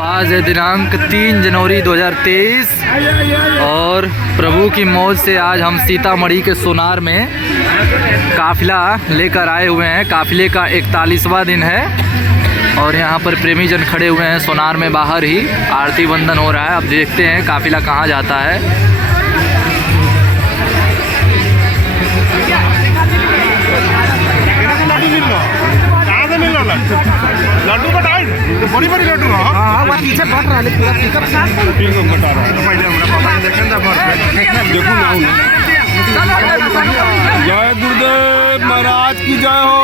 आज है दिनांक 3 जनवरी 2023 और प्रभु की मौज से आज हम सीतामढ़ी के सोनार में काफिला लेकर आए हुए हैं। काफिले का 41वां दिन है और यहाँ पर प्रेमी जन खड़े हुए हैं सोनार में, बाहर ही आरती वंदन हो रहा है। अब देखते हैं काफिला कहाँ जाता है। लड्डू बटा बड़ी बड़ी लड्डू हाँ वो पीछे बट रहा है पूरा पिकअप साथ पिकअप बटा रहा है। तो पहले हमरा पापा ने देखन दा भर देखू ना जय गुरुदेव महाराज की जय हो,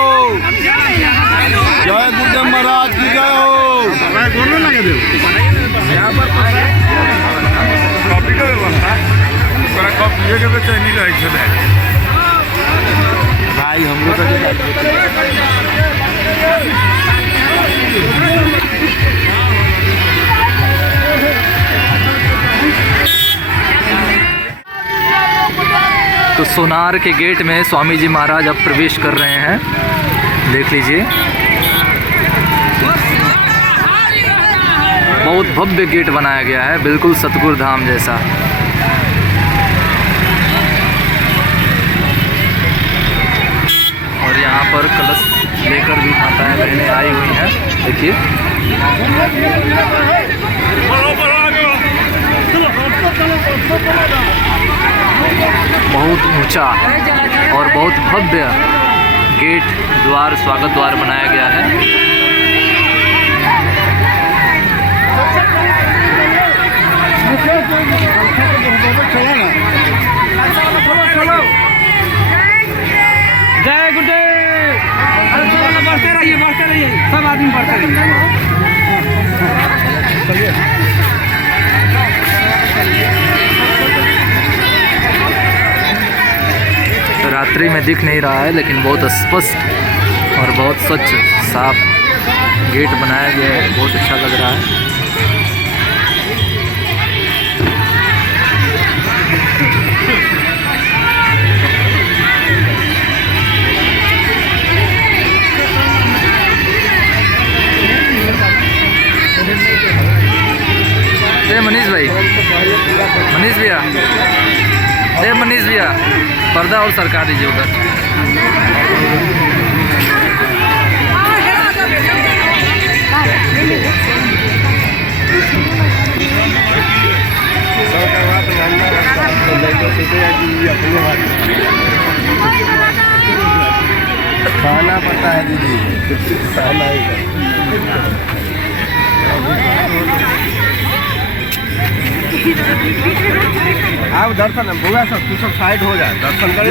जय गुरुदेव महाराज की जय हो। भाई गोर लगे दे यहां पर कॉपी का व्यवस्था पूरा कॉपी के बेचे नहीं रहे छे भाई हम लोग तो सोनार के गेट में स्वामी जी महाराज अब प्रवेश कर रहे हैं, देख लीजिए। बहुत भव्य गेट बनाया गया है, बिल्कुल सतगुरु धाम जैसा। और यहाँ पर कलश लेकर भी माताएं बहनें आई हुई हैं, देखिए। बहुत ऊंचा और बहुत भव्य गेट द्वार, स्वागत द्वार बनाया गया है। जय गुरुदेव। बढ़ते रहिए सब आदमी बढ़ते रहिए। रात्रि में दिख नहीं रहा है लेकिन बहुत स्पष्ट और बहुत स्वच्छ साफ गेट बनाया गया है, बहुत अच्छा लग रहा है। मनीष भाई, मनीष भैया, मनीष भैया पर्दा और सरका दीजिए उधर। खाना पता है दीदी, खाना आप दर्शन बुआ सब तू सब साइड हो जाए, दर्शन करे।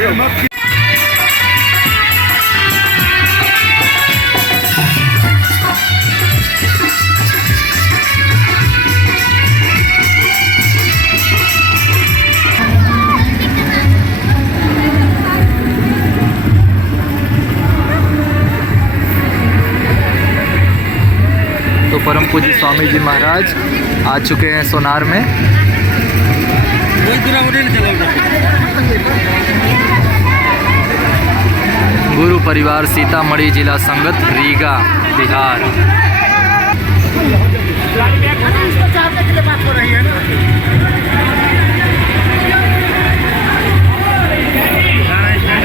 तो परम पूज्य स्वामी जी महाराज आ चुके हैं सोनार में। गुरु परिवार सीतामढ़ी जिला संगत रीगा बिहार।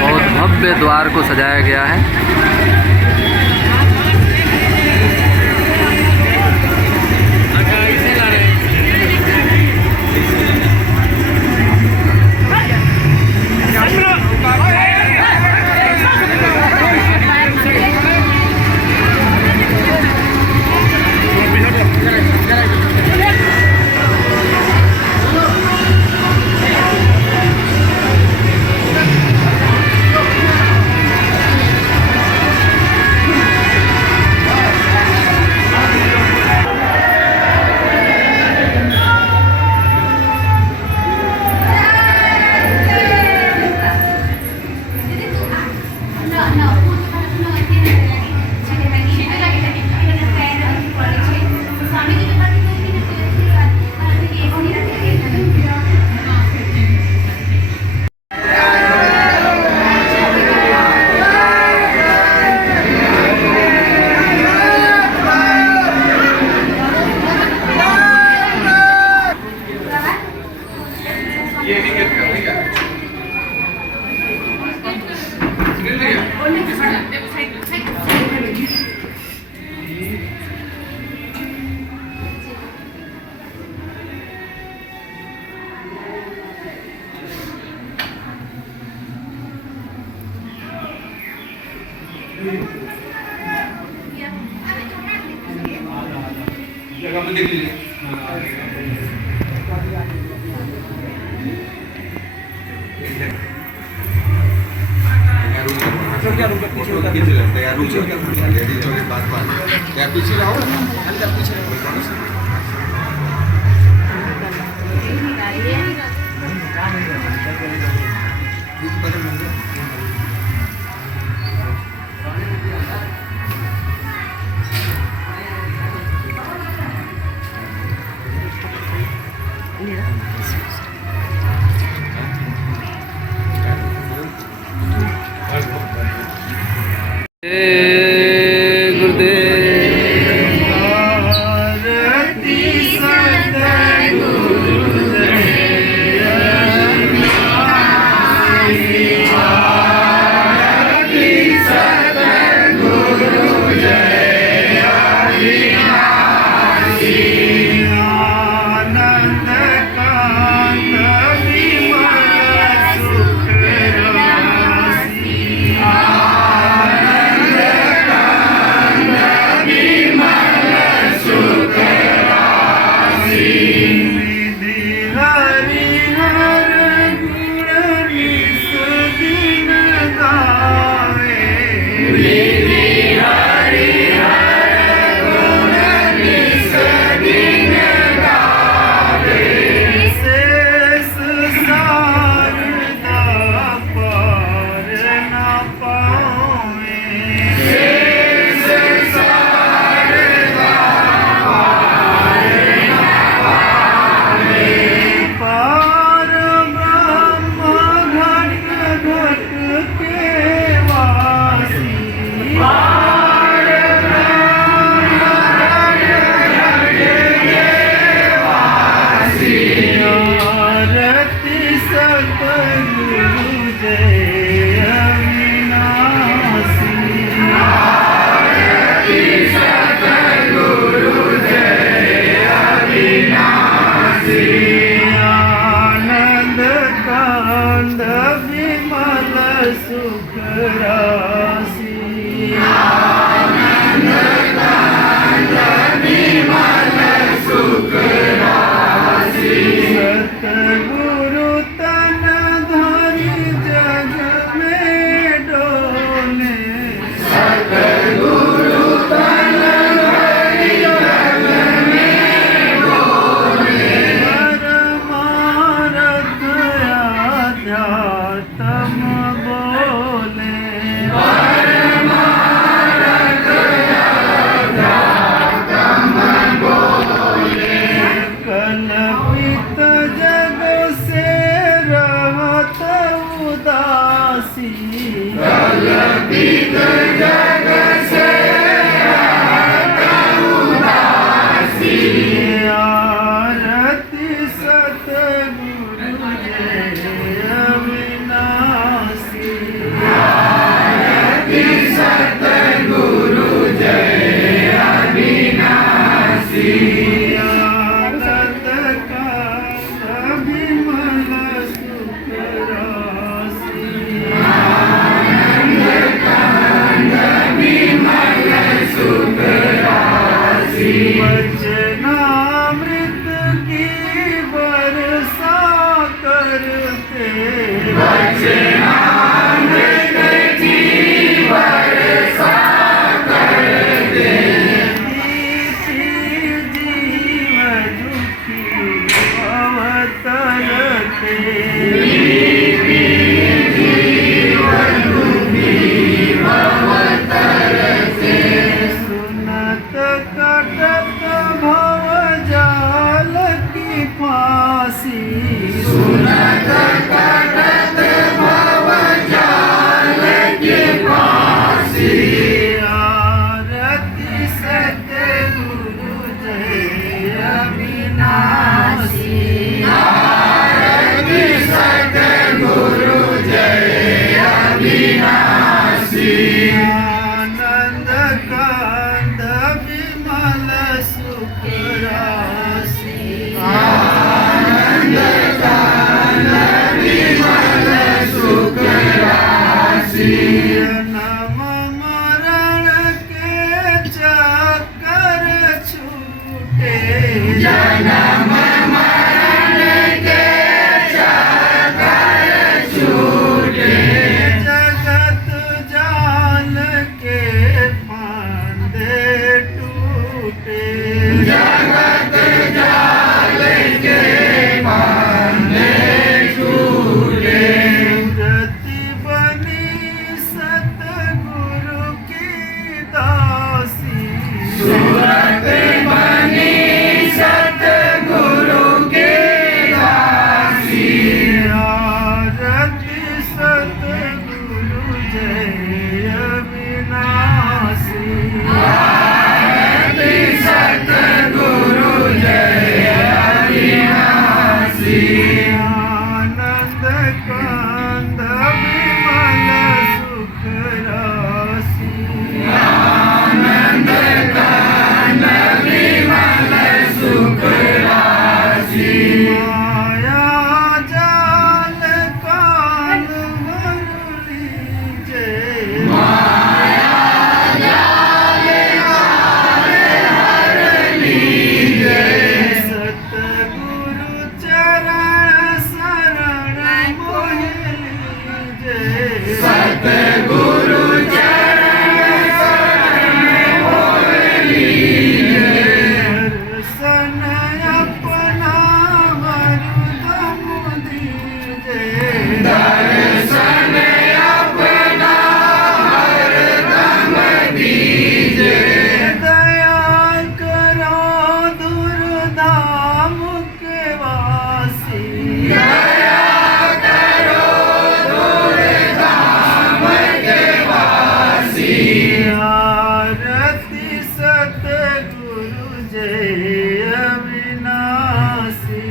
बहुत भव्य द्वार को सजाया गया है। जगह पे देख लीजिए। पीछे रहो जगत जाल के फांदे टूटे जगत जाल के फांदे टूटे मूर्ति बनी सतगुरु की दासी सूरत बनी सतगुरु की दासी आरती सतगुरु जय अविनाशी आरती सतगुरु जय अविनाशी आनंद कंद विमल सुख राशि आनंद कंद विमल सुख राशि माया जाल काल वरुणी जय माया जाल काल हरणी जय सतगुरु चरण शरण मोहिनी जय सतगुरु चरण शरण मोहिनी जय दर्शन अपना वरदम दीजय दर्शन अपना वरदम दीजय दया करो दुर्धाम के वासी दया करो दुर्धाम के वासी आरती सतगुरु जय अविनाशी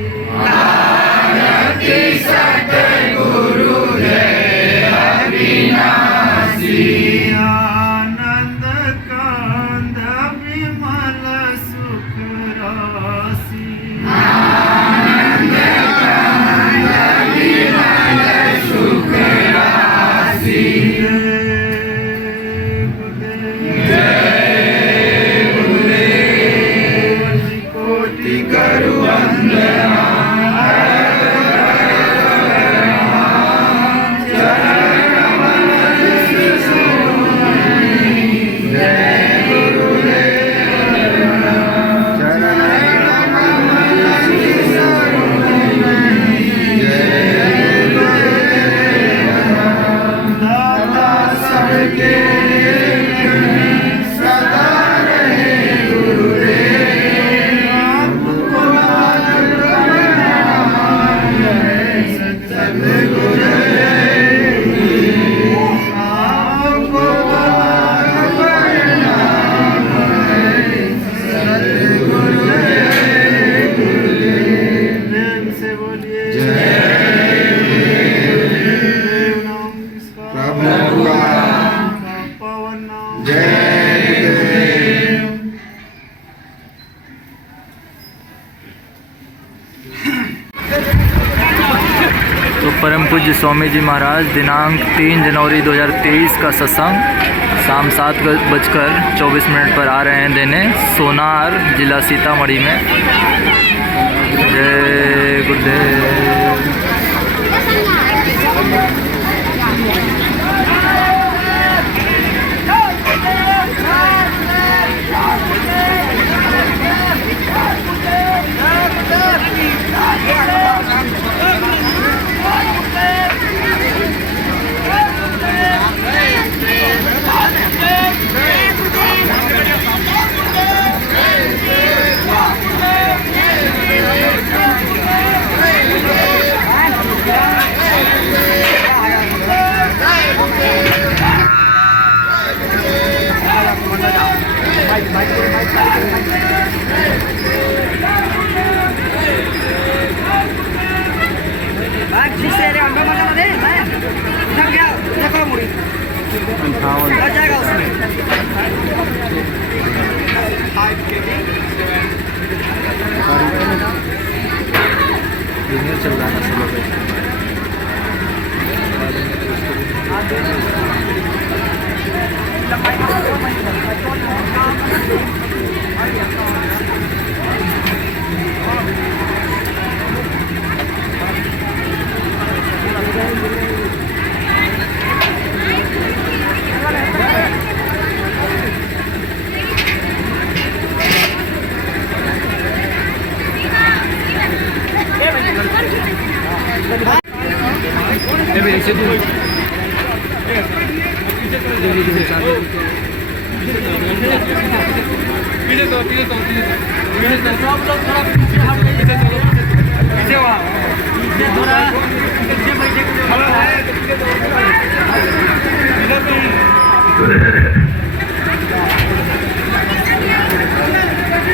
आरती सतगुरु जय अविनाशी आनंद कंद विमल सुख राशि आनंद कंद विमल सुख राशि जय गुरुदेव कोटि करु वंदना दाता सबके सदा रहे गुरुदेव आपको से बोलिए देव नाम किसका प्रभु का पवन नाम तो परम पूज्य स्वामी जी महाराज दिनांक 3 जनवरी 2023 का सत्संग शाम 7:24 पर आ रहे हैं देने सोनार जिला सीतामढ़ी में। जय गुरुदेव।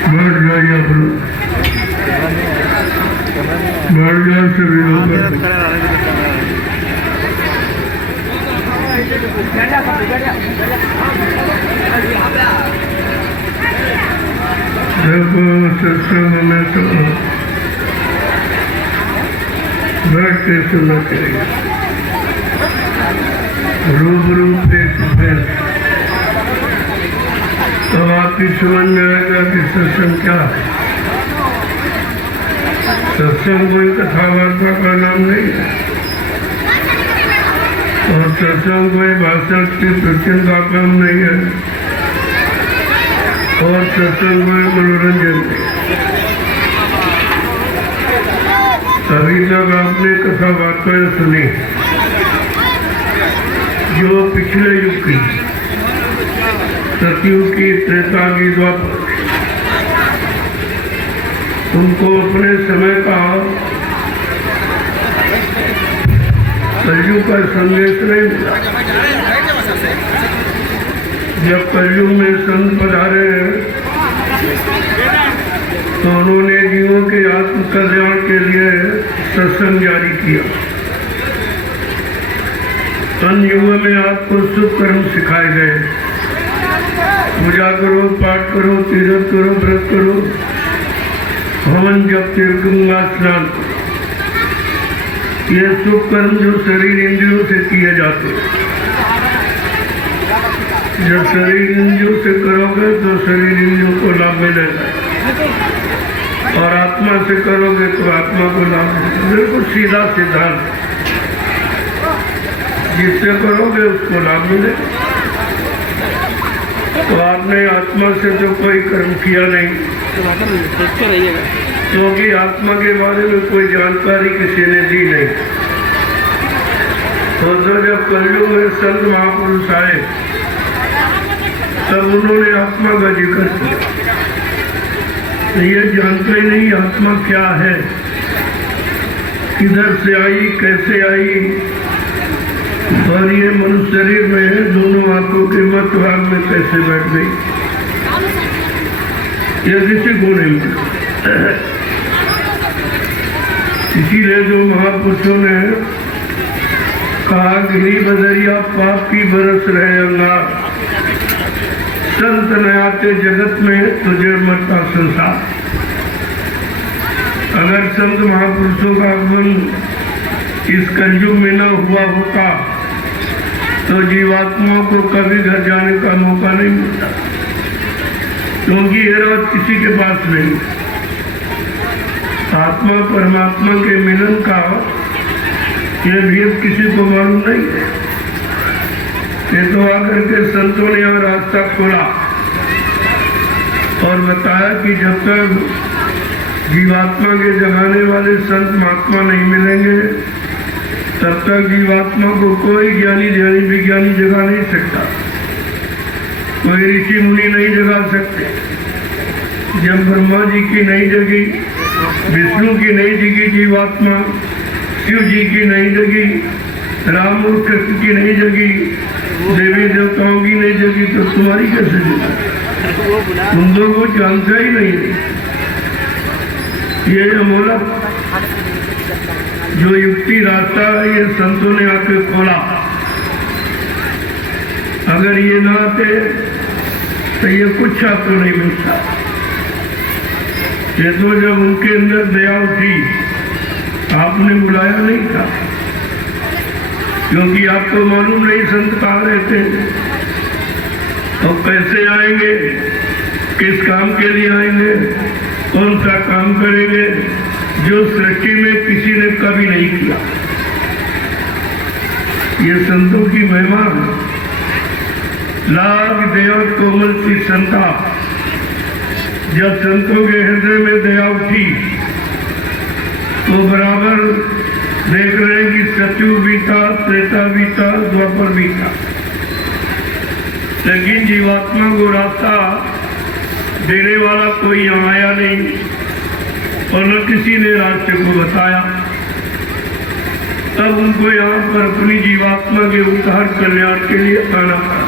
बैठ जाइए आप लोग, बैठ जाए सभी लोग। देखो सत्संग में तो बैठ के सुनना चाहिए, रूबरू फेस टू फेस, तब आपकी समझ में आएगा कि सत्संग क्या है। सत्संग कोई कथा वार्ता का नाम नहीं है, और सत्संग कोई भाषण की प्रचन का काम नहीं है, और सत्संग कोई मनोरंजन नहीं। अभी तक आपने कथा वार्ताएं सुनी जो पिछले युग की, सतयुग की, त्रेता की, द्वापर, उनको अपने समय का कलयुग का संदेश नहीं मिला। जब कलयुग में संत पधारे हैं तो उन्होंने जीवों के आत्म कल्याण के लिए सत्संग जारी किया। अन्य युगों में आपको शुभ कर्म सिखाए गए, पूजा करो, पाठ करो, तीर्थ करो, व्रत करो, हवन जप, गंगा स्नान, ये शुभ कर्म जो शरीर इंद्रियों से किए जाते हैं। जब शरीर इंद्रियों से करोगे तो शरीर इंद्रियों को लाभ मिलेगा, और आत्मा से करोगे तो आत्मा को लाभ मिलेगा। बिल्कुल सीधा सिद्धांत, जिससे करोगे उसको लाभ मिलेगा। तो आपने आत्मा से तो कोई कर्म किया नहीं, क्योंकि आत्मा के बारे में कोई जानकारी किसी ने दी नहीं। तो जब कलयुग में संत महापुरुष आए तब उन्होंने आत्मा का जिक्र किया। ये जानते ही नहीं आत्मा क्या है, किधर से आई, कैसे आई, और ये मनुष्य शरीर में दोनों आंखों के मध्य भाग में कैसे बैठ गई, ये किसी को नहीं मिला। इसीलिए जो महापुरुषों ने कहा कि ही बदरिया पाप की बरस रहे अंगार, संत न आते जगत में तुझे मरता संसार। अगर संत महापुरुषों का आगमन इस कलयुग में न हुआ होता तो जीवात्माओं को कभी घर जाने का मौका नहीं मिलता, क्योंकि ये रात किसी के पास नहीं। आत्मा परमात्मा के मिलन का ये भेद किसी को मालूम नहीं है। ये तो आकर के संतों ने यहाँ रास्ता खोला और बताया कि जब तक जीवात्मा के जगाने वाले संत महात्मा नहीं मिलेंगे तब तक जीवात्मा को कोई ज्ञानी ध्यानी विज्ञानी जगा नहीं सकता, कोई ऋषि मुनि नहीं जगा सकते। जब ब्रह्मा जी की नहीं जगी, विष्णु की नहीं जगी जीवात्मा, शिव जी की नहीं जगी, राम और कृष्ण की नहीं जगी, देवी देवताओं की नहीं जगी, तो तुम्हारी कैसे जगी? तुम तो वो जानते ही नहीं। ये अमोलक जो युक्ति रास्ता है ये संतों ने आके खोला। अगर ये ना आते तो ये कुछ आपको नहीं मिलता। ये तो जब उनके अंदर दया उठी आपने बुलाया नहीं था, क्योंकि आपको मालूम नहीं संत कहाँ रहते हैं और कैसे आएंगे, किस काम के लिए आएंगे, कौन सा काम करेंगे, जो सृष्टि में किसी ने कभी नहीं किया। ये संतों की महिमा है। लाख दया कोमल सी संता, जब संतों के हृदय में दया उठी तो बराबर देख रहे हैं कि सतयुग भी था, त्रेता भी था, द्वापर भी था, लेकिन जीवात्मा को रास्ता देने वाला कोई यहाँ आया नहीं और न किसी ने रास्ते को बताया। तब उनको यहाँ पर अपनी जीवात्मा के उद्धार कल्याण के लिए आना पड़ा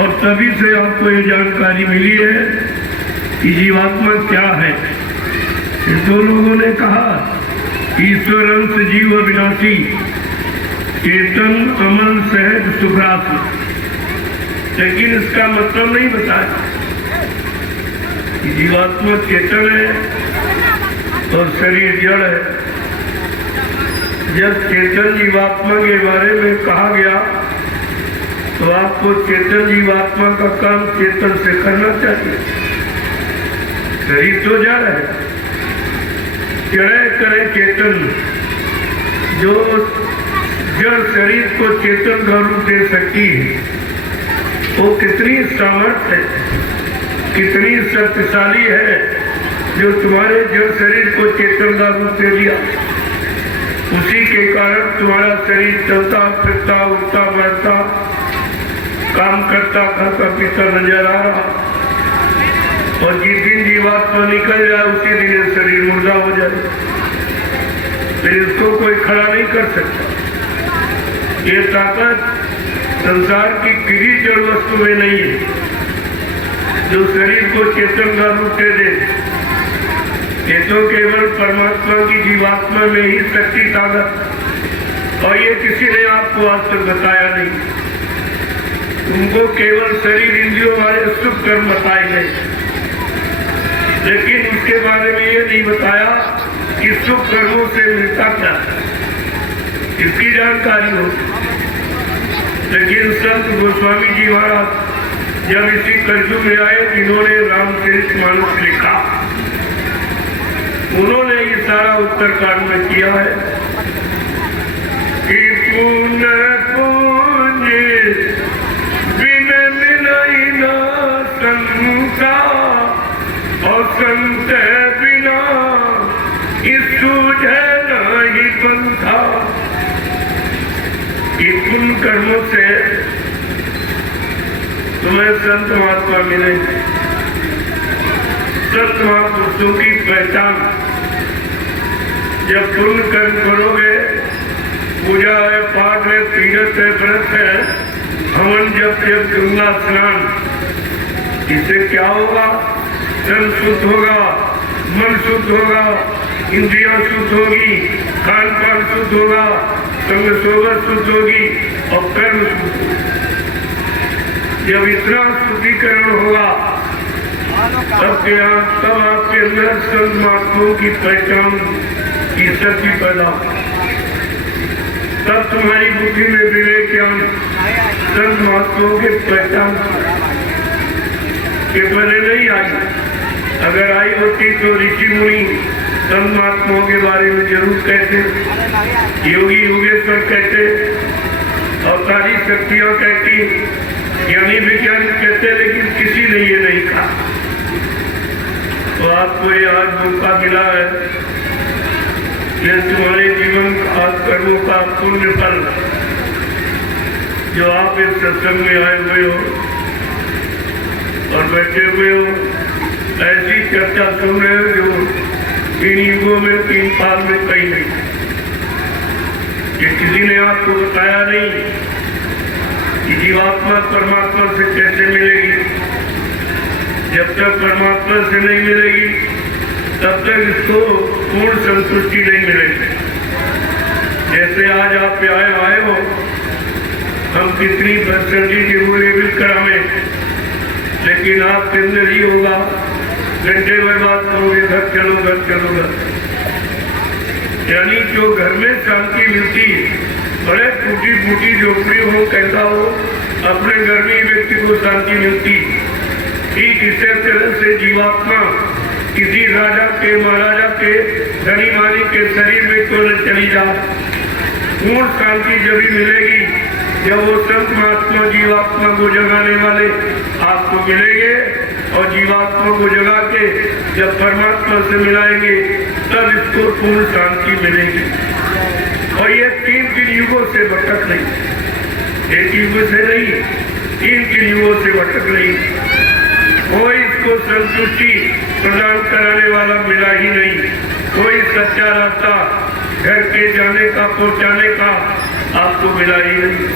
और तभी से आपको ये जानकारी मिली है कि जीवात्मा क्या है। इन दो लोगों ने कहा ईश्वर अंश जीव अविनाशी, चेतन अमल सहज सुखराशि, लेकिन इसका मतलब नहीं बताया कि जीवात्मा चेतन है और शरीर जड़ है। जब चेतन जीवात्मा के बारे में कहा गया तो आपको चेतन जीवात्मा का काम चेतन से करना चाहिए। शरीर तो जड़ है, जड़े करे चेतन। जो जड़ शरीर को चेतन का रूप दे सकती है वो कितनी सामर्थ्य है, कितनी शक्तिशाली है जो तुम्हारे जड़ शरीर को चेतन का रूप दे दिया। उसी के कारण तुम्हारा शरीर चलता फिरता उठता बैठता काम करता खाता पीता नजर आ रहा, और जिस दिन जीवात्मा निकल जाए उसी दिन ये शरीर मुर्दा हो जाए, फिर इसको कोई खड़ा नहीं कर सकता। ये ताकत संसार की किसी जड़ वस्तु में नहीं है जो शरीर को चेतन का रूप दे दे। ये तो केवल परमात्मा की जीवात्मा में ही शक्ति ताकत, और ये किसी ने आपको आज तक बताया नहीं। तुमको केवल शरीर इंद्रियों वाले सुख कर्म बताए गए, लेकिन उसके बारे में ये नहीं बताया कि सुख कर्मों से मिलता क्या है, इसकी जानकारी हो। लेकिन संत गोस्वामी जी महाराज जब इसी कलयुग में आए, जिन्होंने रामचरितमानस लिखा, उन्होंने ये सारा उत्तरकांड में किया है कि पुण्य पुण्य बिन मिलई ना संता, और संत बिना सूझे नहीं पंथा। इन कर्मों से तुम्हें संत महात्मा मिलेंगे। संत महापुरुषों की पहचान जब पुण्य कर्म करोगे, पूजा है, पाठ है, तीर्थ है, व्रत है, हवन जब गंगा स्नान, इससे क्या होगा? तन शुद्ध होगा, मन शुद्ध होगा, इंद्रियां शुद्ध होगी, खान पान शुद्ध होगा, संग सोबत शुद्ध होगी और कर्म शुद्ध होगा। जब इतना शुद्धिकरण होगा तब आपके अंदर संत महात्माओं की पहचान की शक्ति पैदा हो। तब तुम्हारी बुद्धि में विवेक ज्ञान संत महात्माओं की पहचान के पहले नहीं आई। अगर आई होती तो ऋषि मुनि संत महात्माओं के बारे में जरूर कहते, योगी योगेश्वर कहते, अवतारी शक्तियां कहती, ज्ञानी वैज्ञानिक कहते, लेकिन किसी ने ये नहीं कहा। तो आपको ये आज मौका मिला है कि तुम्हारे जीवन का कर्मों का पुण्य फल जो आप इस सत्संग में आए हुए हो और बैठे हुए हो, ऐसी चर्चा सुन रहे हो जो 3 युगों में 3 साल में कहीं नहीं। ये किसी ने आपको बताया नहीं कि जीवात्मा परमात्मा से कैसे मिलेगी। जब तक परमात्मा से नहीं मिलेगी तब तक इसको पूर्ण संतुष्टि नहीं मिलेगी। जैसे आज आप आए हो, हम कितनी फैसिलिटी के पूरे भी करावे, लेकिन आपके अंदर ही होगा घंटे भर बात करोगे, घर चलो घर चलो घर। यानी जो घर में शांति मिलती है, बड़े टूटी फूटी झोपड़ी हो कैसा हो, अपने घर में व्यक्ति को शांति मिलती। ठीक इसी तरह से जीवात्मा किसी राजा के महाराजा के धनी मालिक के शरीर में क्यों न चली जाए, पूर्ण शांति जब भी मिलेगी जब वो संत महात्मा जीवात्मा को जगाने वाले आपको मिलेंगे, और जीवात्मा को जगा के जब परमात्मा से मिलाएंगे तब इसको पूर्ण शांति मिलेगी। और ये 3 युगों से भटक नहीं, 1 युग से नहीं, 3 युगों से भटक नहीं। कोई इसको संतुष्टि प्रदान कराने वाला मिला ही नहीं। कोई सच्चा रास्ता घर के जाने का, पहुंचाने का आपको मिला ही नहीं।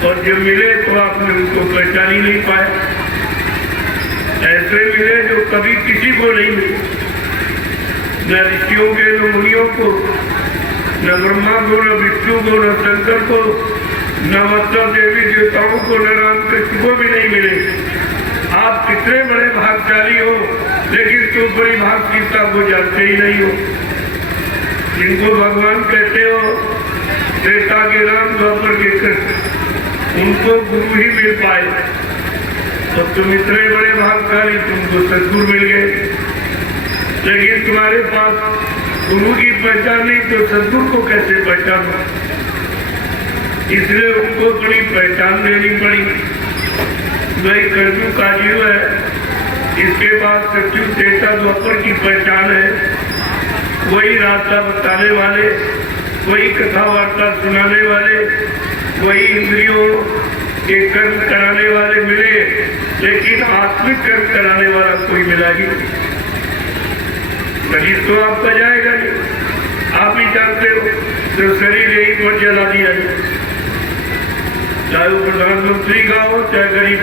और जब मिले तो आपने उनको पहचान ही नहीं पाया। ऐसे मिले जो कभी किसी को नहीं मिले, न ऋषियों के, न मुनियों को, न ब्रह्मा को, न विष्णु को, न शंकर को, न मतलब देवी देवताओं को, न रामकृष्ण को भी नहीं मिले। आप कितने बड़े भाग्यशाली हो, लेकिन तुम बड़ी भाग्यता को जानते ही नहीं हो। जिनको भगवान कहते हो, त्रेता के राम, द्वापर के कृष्ण, उनको गुरु ही मिल पाए। तो तुम इतने बड़े भाग्यशाली, तुमको सद्गुरु मिल गए, लेकिन तुम्हारे पास गुरु की पहचान नहीं तो सद्गुरु को कैसे पहचानो? इसलिए उनको बड़ी पहचान देनी पड़ी। वही कलयुग का जीव है, इसके बाद सतयुग, त्रेता, द्वापर की पहचान है। वही रास्ता बताने वाले, वही कथा वार्ता सुनाने वाले, वही इंद्रियों के कर्म कराने वाले मिले, लेकिन आत्मिक कर्म कराने वाला कोई मिला ही नहीं। शरीर तो आपका जाएगा नहीं, आप ही जानते हो। तो शरीर यही पर जला दिया है, चाहे वो प्रधानमंत्री का हो चाहे गरीब,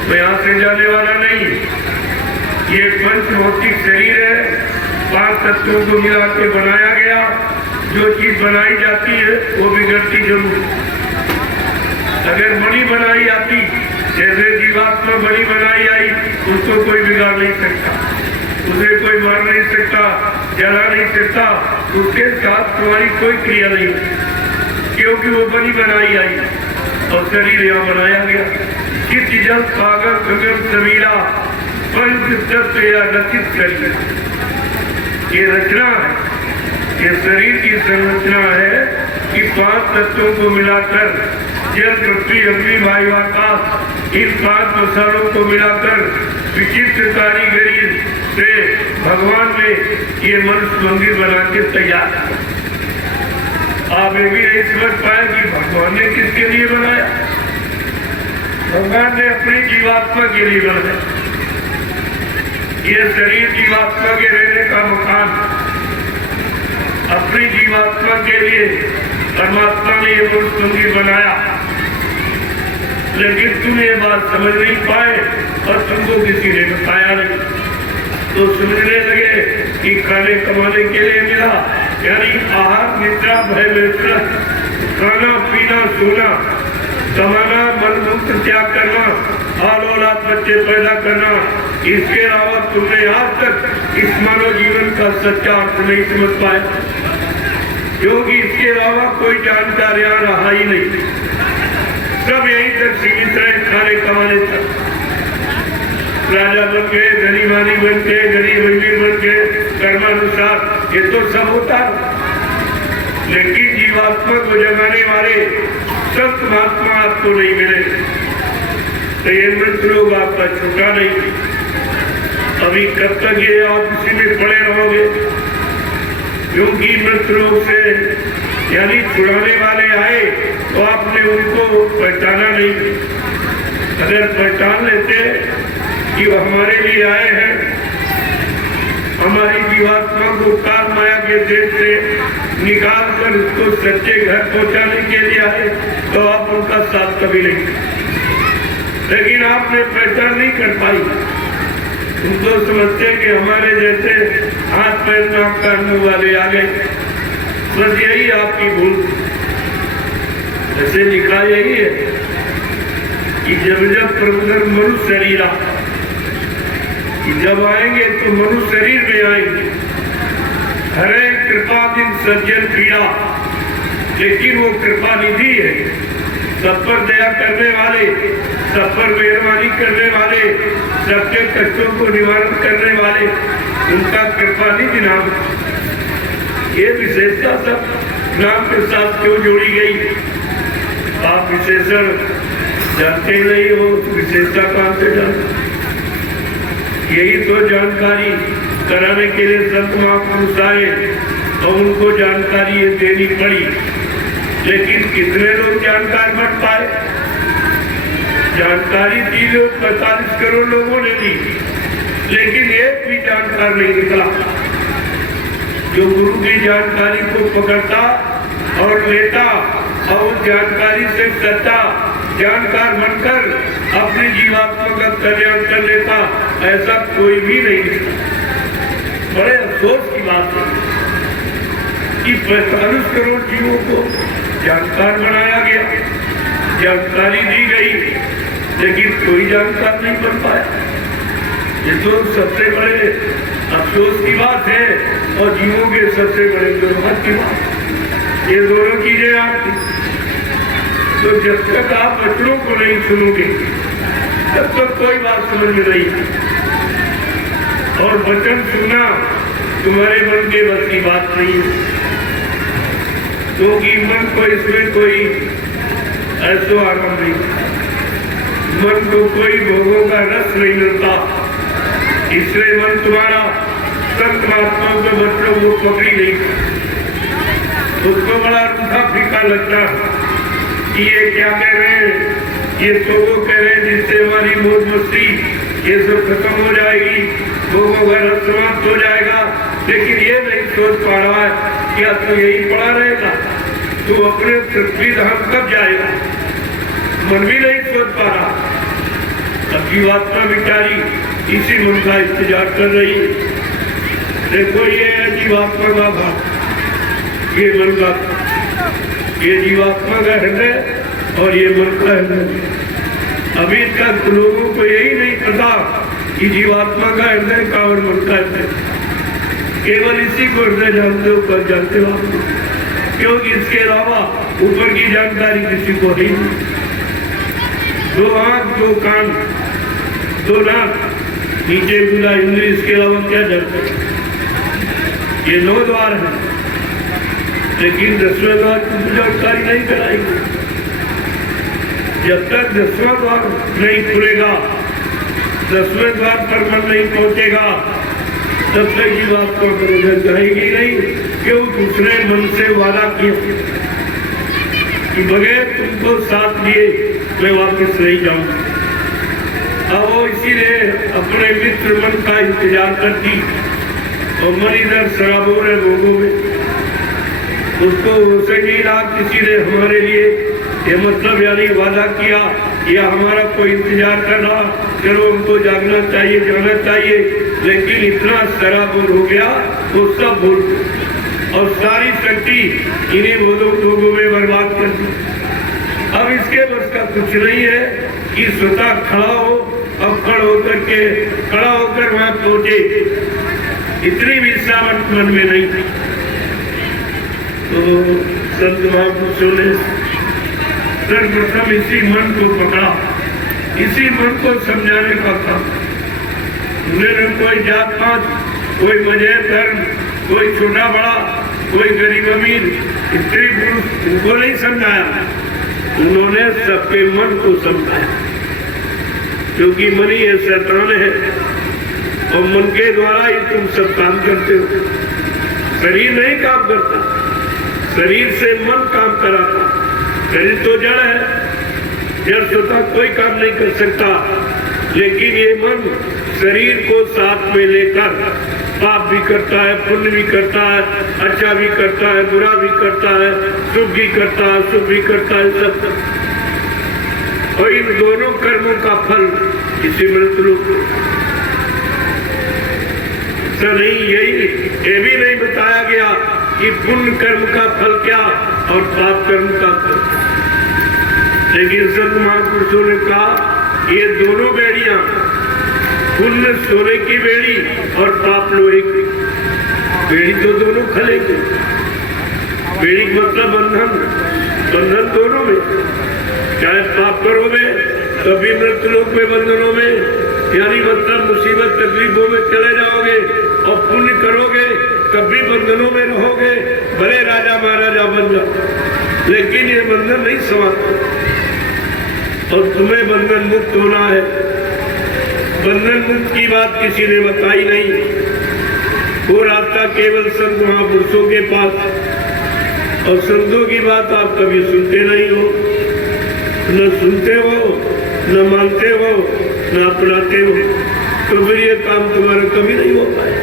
तो यहाँ से जाने वाला नहीं। ये पंच भौतिक शरीर है, 5 तत्वों को मिला के बनाया गया। जो चीज बनाई जाती है वो बिगड़ती जरूर। अगर बड़ी बनाई आती, जैसे जीवात्मा बड़ी बनाई आई, उसको कोई बिगाड़ नहीं सकता, उसे कोई मार नहीं सकता, जला नहीं सकता, उसके साथ तुम्हारी कोई क्रिया नहीं, क्योंकि वो बड़ी बनाई आई और शरीर यहाँ बनाया गया। चित्त जल सागर गगन समीरा पंच तत्व या रचित करिए, ये रचना है, ये शरीर की संरचना है कि 5 तत्वों को मिलाकर जल, पृथ्वी, अग्नि, वायु, आकाश, इन 5 मसालों को मिलाकर विचित्र कारीगरी से भगवान ने ये मनुष्य मंदिर बना के तैयार। आप ये भी नहीं समझ पाए कि भगवान ने किसके लिए बनाया? भगवान ने अपनी जीवात्मा के लिए बनाया। ये शरीर जीवात्मा के रहने का मकान, अपनी जीवात्मा के लिए परमात्मा ने ये मनुष्य मंदिर बनाया। लेकिन तुम ये बात समझ नहीं पाए और तुमको किसी ने बताया नहीं, तो समझने लगे कि खाने कमाने के लिए मिला, यानी आहार, निद्रा, भय, वेदना, खाना, पीना, सोना, कमाना, मन मुक्त त्याग करना, हाल औलाद बच्चे पैदा करना, इसके अलावा तुमने आज तक इस मानव जीवन का सच्चा अर्थ नहीं समझ पाए, क्योंकि इसके अलावा कोई जानकार यहाँ रहा ही नहीं। सब यहीं तक सीमित रहे, खाने कमाने तक। राजा बन गए, धनीवानी बन गए, गरीब अमीर बन गए, कर्मानुसार ये तो सब होता, लेकिन जीवात्मा को जगाने वाले संत महात्मा आपको नहीं मिले। तो ये मृत लोग आपका छूटा नहीं। अभी कब तक ये आप इसी में पड़े रहोगे? क्योंकि मृत लोग से यानी छुड़ाने वाले आए तो आपने उनको पहचाना नहीं। अगर पहचान लेते कि वो हमारे लिए आए हैं, हमारी जीवात्मा को काल माया के देश से निकाल कर उसको सच्चे घर पहुंचाने के लिए आए, तो आप उनका साथ कभी नहीं। लेकिन आपने पहचान नहीं कर पाई। उनको समझते कि हमारे जैसे हाथ पैर नाक कान मुंह वाले आ गए, बस यही आपकी भूल। ऐसे लिखा यही है कि जब जब प्रभु मनुष्य शरीर कि जब आएंगे तो मनुष्य शरीर में आएंगे। हरे कृपा दिन सज्जन पीड़ा, लेकिन वो कृपा निधि है, सब पर दया करने वाले, सब पर मेहरबानी करने वाले, सबके कष्टों को निवारण करने वाले, उनका कृपा निधि नाम। ये विशेषता सब नाम के साथ क्यों जोड़ी गई? आप विशेषण जानते ही नहीं हो विशेषता कहाँ से जान। यही तो जानकारी कराने के लिए संत महापुरुष आए और उनको जानकारी ये देनी पड़ी। लेकिन कितने लोग जानकार बन पाए? जानकारी दी लोग 45 करोड़ लोगों ने दी, लेकिन एक भी जानकार नहीं निकला जो गुरु की जानकारी को पकड़ता और लेता और उस जानकारी से सच्चा जानकार बनकर अपनी जीवात्मा का कल्याण कर लेता, ऐसा कोई भी नहीं निकला। बड़े अफसोस की बात है कि 45 करोड़ जीवों को जानकार बनाया गया, जानकारी दी गई, लेकिन कोई जानकार नहीं बन पाया। ये तो सबसे बड़े अफसोस की बात है और जीवों के सबसे बड़े दुर्भाग्य की बात। ये दोनों चीजें आपकी, तो जब तक आप बच्चों को नहीं सुनोगे तब तक कोई बात समझ में नहीं। और वचन सुनना तुम्हारे मन के बस की बात नहीं है, क्योंकि मन को इसमें कोई ऐसा आनंद नहीं, मन को कोई भोगों का रस नहीं मिलता। इसलिए मन तुम्हारा संत महात्माओं के बच्चों को पकड़ी नहीं, उसको बड़ा रूखा फीका लगता कि ये क्या कह रहे हैं, ये तो वो कह रहे हैं जिससे हमारी मौज मस्ती ये सब खत्म हो जाएगी, भोगों का रस समाप्त हो जाएगा। लेकिन ये नहीं सोच पा रहा है क्या तो यही पड़ा रहेगा, तो अपने पृथ्वी धाम कब जाएगा, मन भी नहीं सोच पा रहा। अब जीवात्मा बिचारी इसी मन का इंतजार कर रही है। देखो ये है जीवात्मा का भाव, ये मन का, ये जीवात्मा का हृदय और ये मन का हृदय। अभी तक लोगों को यही नहीं पता कि जीवात्मा का हृदय का और मन का हृदय, केवल इसी को हृदय जानते हो, पर जानते हो आप, क्योंकि इसके अलावा ऊपर की जानकारी किसी को नहीं। 2 आंख 2 कान 2 नाक नीचे गुदा इंद्र, इसके अलावा क्या जानते? ये 9 द्वार है, लेकिन 10वें द्वार की जानकारी नहीं कराएगी। जब तक 10वां द्वार नहीं खुलेगा, 10वें द्वार पर मन नहीं पहुंचेगा, तब तक जीवात्मा को जाएगी नहीं। क्यों? दूसरे मन से वादा किया कि बगैर तुमको साथ लिए मैं वापस नहीं जाऊंगा। अब वो इसीलिए अपने मित्र मन का इंतजार करती और मन इधर सराबोर है भोगों में, उसको रोशनी रात किसी ने हमारे लिए ये मतलब यानी वादा किया या हमारा कोई इंतजार कर रहा, चलो हमको जागना चाहिए, जाना चाहिए, लेकिन इतना सराबोर हो गया वो सब भूल और सारी शक्ति इन्हीं लोगों में बर्बाद कर दी। अब इसके बस का कुछ नहीं है कि स्वतः खड़ा हो और खड़ा होकर वहां पहुंचे, इतनी भी सामर्थ मन में नहीं। तो संत महापुरुषों ने सर्वप्रथम इसी मन को पकड़ा, इसी मन को समझाने का काम। उन्होंने कोई जात पात, कोई मजहब धर्म, कोई छोटा बड़ा, कोई गरीब अमीर, स्त्री पुरुष, इनको नहीं समझाया, उन्होंने सबके मन को समझाया। क्योंकि मन ही शैतान है और मन के द्वारा ही तुम सब काम करते हो। शरीर नहीं काम करता, शरीर से मन काम कराता। शरीर तो जड़ है, जड़ स्वतः कोई काम नहीं कर सकता, लेकिन ये मन शरीर को साथ में लेकर पाप भी करता है, पुण्य भी करता है, अच्छा भी करता है, बुरा भी करता है, सुख भी करता है, सुख भी करता है, सब। और इन दोनों कर्मों का फल किसी मृत्यु को नहीं, यही ये भी नहीं बताया गया कि पुण्य कर्म का फल क्या और पाप कर्म का फल। लेकिन संत महापुरुषों ने कहा ये दोनों बेड़ियां, पुण्य सोने की बेड़ी और पाप लोहे की बेड़ी, तो दोनों खले के। बेड़ी मतलब बंधन, बंधन दोनों में, चाहे पाप करोगे तभी मृत्यु लोक में बंधनों में, यानी मतलब मुसीबत तकलीफों में चले जाओगे, और पुण्य करोगे तब भी बंधनों में रहोगे, भले राजा महाराजा बन जाओ, लेकिन ये बंधन नहीं समाप्त। और तुम्हें बंधन मुक्त होना है। बंधन मुक्त की बात किसी ने बताई नहीं। वो रास्ता केवल संत महापुरुषों के पास, और संतों की बात आप कभी सुनते नहीं हो, न सुनते हो, न मानते हो, न अपनाते हो, तो फिर ये काम तुम्हारा कभी नहीं हो पाए।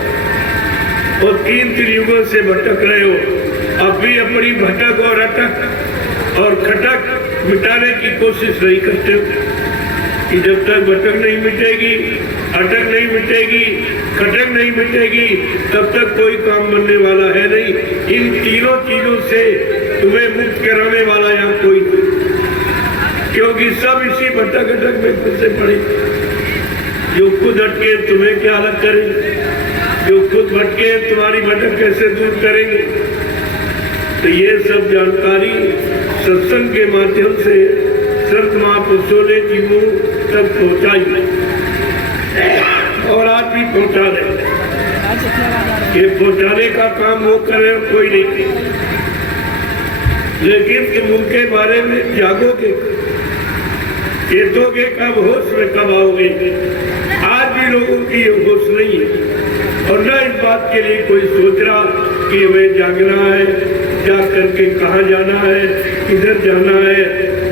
और 3 त्रियुगों से भटक रहे हो, अब भी अपनी भटक और अटक और खटक मिटाने की कोशिश नहीं करते हो कि जब तक भटक नहीं मिटेगी, अटक नहीं मिटेगी, खटक नहीं मिटेगी, तब तक कोई काम बनने वाला है नहीं। इन तीनों चीजों से तुम्हें मुक्त कराने वाला यहाँ कोई नहीं, क्योंकि सब इसी भटक अटक में फंसे पड़े। जो खुद अटके तुम्हें क्या अलग करेंगे, जो खुद भटके तुम्हारी भटक कैसे दूर करेंगे। तो ये सब जानकारी सत्संग के माध्यम से संत महापुरुषों ने जीवों तक पहुंचाई और आज भी पहुंचा रहे। ये पहुंचाने का काम वो करे, कोई नहीं। लेकिन तुम उनके बारे में जागोगे, चेतोगे कब, होश में कब आओगे। आज भी लोगों की ये होश नहीं है, और न इस बात के लिए कोई सोच रहा कि हमें जागना है, जा करके कहाँ जाना है, किधर जाना है।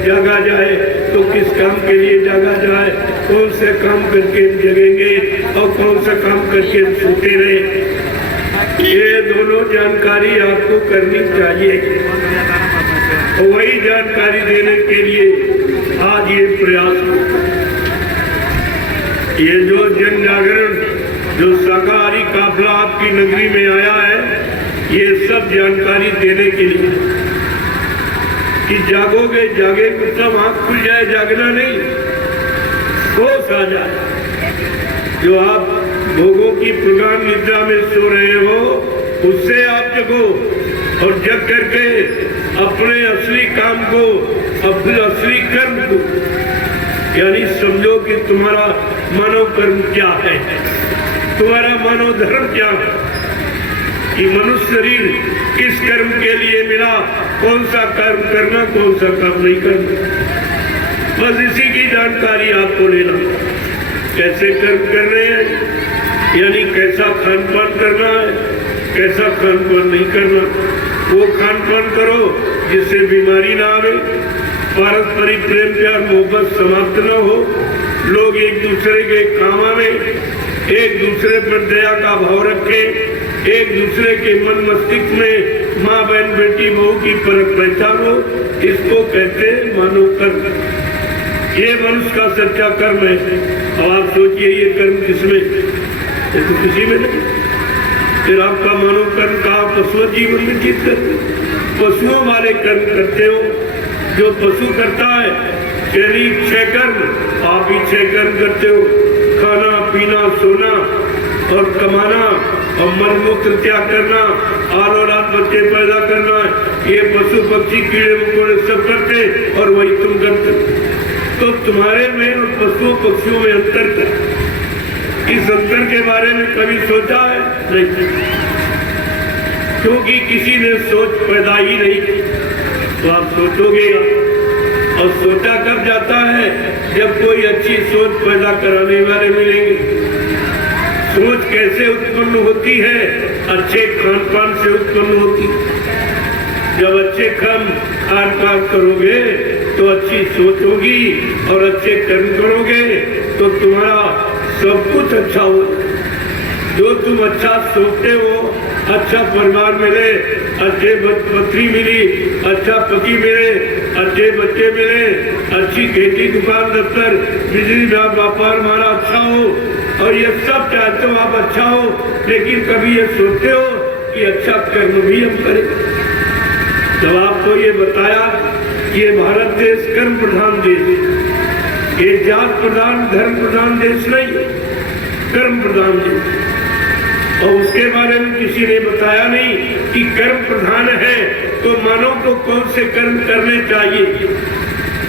जागा जाए तो किस काम के लिए जागा जाए, कौन से काम करके जगेंगे और कौन सा काम करके सोते रहे। ये दोनों जानकारी आपको करनी चाहिए, और वही जानकारी देने के लिए आज ये प्रयास। ये जो जन जागरण, जो शाकाहारी काफिला आपकी नगरी में आया है, ये सब जानकारी देने के लिए कि जागोगे, जागेंगे तब आँख खुल जाए, जागना नहीं, होश आ जाए। जो आप भोगों की प्रगाढ़ निद्रा में सो रहे हो, उससे आप जगो, और जग करके अपने असली काम को, अपने असली कर्म को, यानी समझो कि तुम्हारा मानव कर्म क्या है, तुम्हारा मानव धर्म क्या है, कि मनुष्य शरीर किस कर्म के लिए मिला, कौन सा कर्म करना, कौन सा कर्म नहीं करना। बस इसी की जानकारी आपको लेना। कैसे कर्म कर रहे हैं, यानी कैसा खान पान करना है, कैसा खान पान नहीं करना। वो खान पान करो जिससे बीमारी ना आवे, पारस्परिक प्रेम प्यार मोहब्बत समाप्त न हो, लोग एक दूसरे के काम आवे, एक दूसरे पर दया का भाव रखें, एक दूसरे के मन मस्तिष्क में माँ बहन बेटी बहू की परख पहचान हो। इसको कहते हैं मानव कर्म। ये मनुष्य का सच्चा कर्म है। अब आप सोचिए ये कर्म किसमें, ये तो किसी में नहीं। फिर आपका मानव कर्म का पशु जीवन में जीत करते, पशुओं वाले कर्म करते हो। जो पशु करता है शरीर 6 कर्म, आप ही 6 कर्म करते हो। खाना पीना सोना और कमाना और मल मूत्र त्याग करना, आल औलाद बच्चे पैदा करना, ये पशु पक्षी कीड़े मकोड़े सब करते, और वही तुम करते। तो तुम्हारे में और पशुओं पक्षियों में अंतर कर। इस अंतर के बारे में कभी सोचा है? नहीं, क्योंकि किसी ने सोच पैदा ही नहीं की। तो आप सोचोगे, और सोचा कब जाता है, जब कोई अच्छी सोच पैदा कराने वाले मिलेंगे। सोच कैसे उत्पन्न होती है? अच्छे खान पान से उत्पन्न होती। जब अच्छे खान पान करोगे तो अच्छी सोच होगी, और अच्छे कर्म करोगे तो तुम्हारा सब कुछ अच्छा होगा। जो तुम अच्छा सोचते हो, अच्छा परिवार मिले, अच्छे पत्नी मिली, अच्छा पति मिले, अच्छे बच्चे मिले, अच्छी खेती दुकान दफ्तर बिजली व्यापार हमारा अच्छा हो, और ये सब चाहते हो आप अच्छा हो, लेकिन कभी ये सोचते हो कि अच्छा कर्म भी हम करें। जब आपको ये बताया कि ये भारत देश कर्म प्रधान देश, ये जात प्रधान धर्म प्रधान देश नहीं, कर्म प्रधान देश। और उसके बारे में किसी ने बताया नहीं कि कर्म प्रधान है तो मानव को कौन से कर्म करने चाहिए।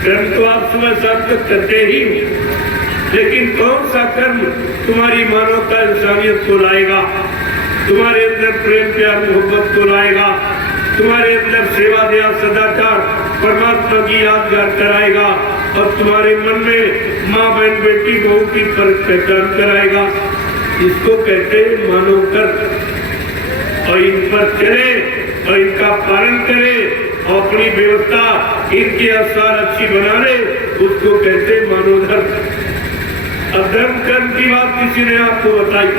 कर्म तो आप सुबह शाम तक करते ही, लेकिन कौन सा कर्म तुम्हारी मानवता इंसानियत को लाएगा, तुम्हारे अंदर प्रेम प्यार मोहब्बत को लाएगा, तुम्हारे अंदर सेवा दया सदाचार परमात्मा की यादगार कराएगा, और तुम्हारे मन में माँ बहन बेटी बहू की पहचान कराएगा। इसको कहते हैं मानव कर्म। और इन पर चले और इनका पालन करे और अपनी व्यवस्था इनके अनुसार अच्छी बना ले, उसको कहते हैं मानव धर्म। अब धर्म कर्म की बात किसी ने आपको बताई,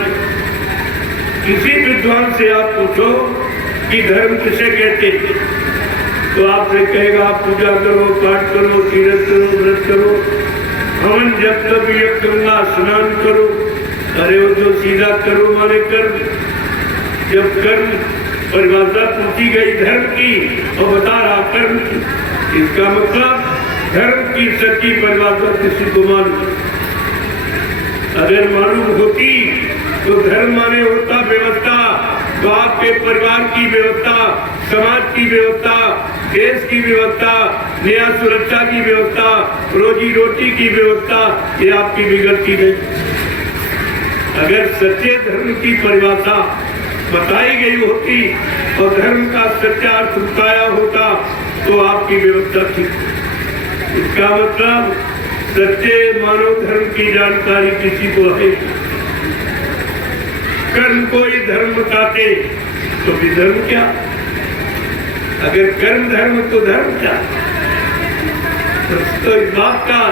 किसी विद्वान से आप पूछो कि धर्म किसे कहते हैं, तो आपसे कहेगा पूजा करो, पाठ करो, तीर्थ करो, व्रत करो, हवन जब तब यज्ञ गंगा स्नान करो। अरे वो जो सीधा करो माने कर्म। जब कर्म परिभाषा पूछी गई धर्म की और बता रहा कर्म की, इसका मतलब धर्म की सच्ची परिभाषा किसी को मालूम। अगर मालूम होती तो धर्म माने होता व्यवस्था, तो आपके परिवार की व्यवस्था, समाज की व्यवस्था, देश की व्यवस्था, न्याय सुरक्षा की व्यवस्था, रोजी रोटी की व्यवस्था, ये आपकी बिगड़ती नहीं। अगर सच्चे धर्म की परिभाषा बताई गई होती और धर्म का सच्चा अर्थ बताया होता तो आपकी व्यवस्था थी। इसका मतलब सच्चे मानव धर्म की जानकारी किसी को है। कर्म को ही धर्म बताते तो भी धर्म क्या? अगर कर्म धर्म तो धर्म क्या? तो इस बात का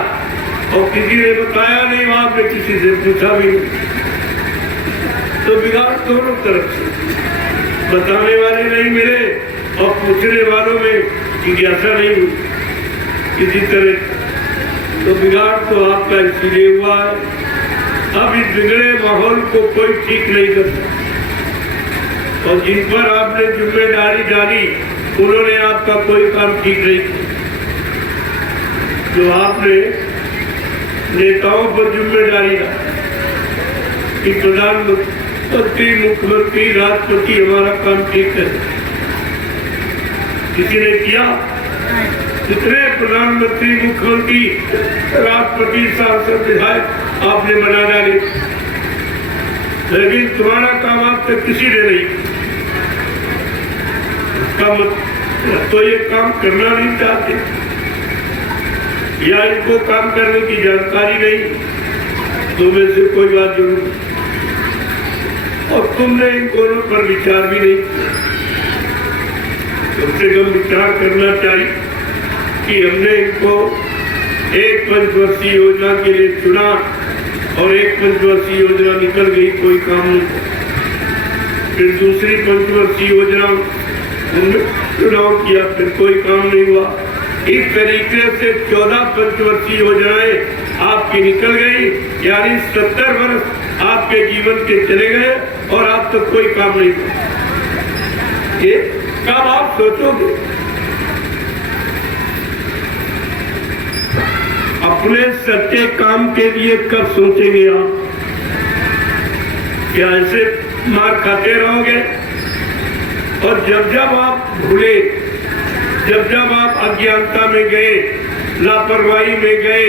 और किसी ने बताया नहीं, आपने किसी से पूछा भी नहीं, तो बिगाड़ दोनों तरफ से। बताने वाले नहीं मिले और पूछने वालों में जिज्ञासा नहीं हुई किसी तरह, तो बिगाड़ तो आपका इसीलिए हुआ है। अब इस बिगड़े माहौल को कोई ठीक नहीं कर सकता और जिन पर आपने जिम्मेदारी डाली उन्होंने आपका कोई काम ठीक नहीं किया। जो आपने नेताओं पर जिम्मेदारी डाली कि प्रधानमंत्री, मुख्यमंत्री, राष्ट्रपति हमारा काम ठीक है, किसी ने किया? जितने प्रधानमंत्री, मुख्यमंत्री, राष्ट्रपति, सांसद, विधायक आपने बना डाले, लेकिन तुम्हारा काम आप तक किसी ने नहीं। तो ये काम करना नहीं चाहते या इनको काम करने की जानकारी नहीं, तो में से कोई बात जरूर। और तुमने इन दोनों पर विचार भी नहीं, कम से कम विचार करना चाहिए कि हमने इनको एक पंचवर्षीय योजना के लिए चुना और एक पंचवर्षीय योजना निकल गई, कोई काम नहीं। फिर दूसरी पंचवर्षीय योजना चुनाव किया, फिर कोई काम नहीं हुआ। इस तरीके से 14 पंचवर्षीय योजनाएं आपकी निकल गई, यानी 70 वर्ष आपके जीवन के चले गए और आप तक कोई काम नहीं हुआ। ये कब आप सोचोगे? अपने सच्चे काम के लिए कब सोचेंगे आप? क्या ऐसे मार खाते रहोगे? और जब जब आप भूले, जब जब आप अज्ञानता में गए, लापरवाही में गए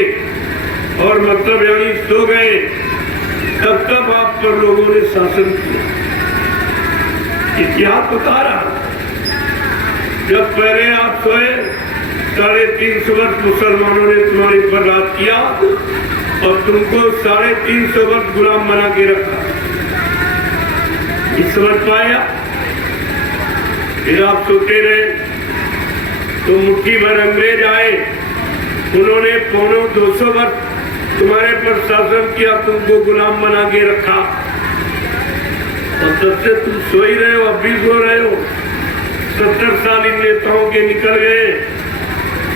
और मतलब यानी सो गए, तब तब आप पर लोगों ने शासन किया। इतिहास बता रहा, जब पहले आप सोए 350 वर्ष मुसलमानों ने तुम्हारे पर राज किया और तुमको 350 वर्ष गुलाम बना के रखा। इस समझ पाया? फिर आप सोते रहे तो मुट्ठी भर अंग्रेज आए, उन्होंने 250 वर्ष तुम्हारे पर शासन किया, तुमको गुलाम बना के रखा और तब से तुम सो ही रहे हो, अब भी सो रहे हो। 70 साल इन नेताओं के निकल गए,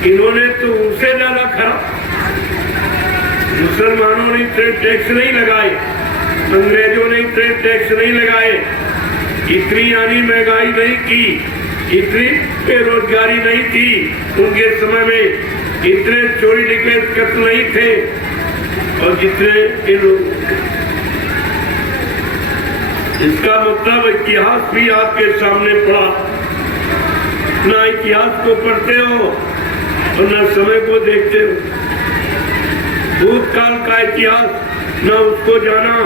इन्होंने तो उनसे ज्यादा खराब। मुसलमानों ने टैक्स नहीं लगाए, अंग्रेजों ने टैक्स नहीं लगाए, इतनी यानी महंगाई नहीं की, इतनी बेरोजगारी नहीं थी उनके समय में, इतने चोरी डकैत कत्ल नहीं थे और जितने ये लोग। इसका मतलब इतिहास भी आपके सामने पड़ा। ना इतिहास को पढ़ते हो और न समय को देखते हो। भूतकाल का इतिहास न उसको जाना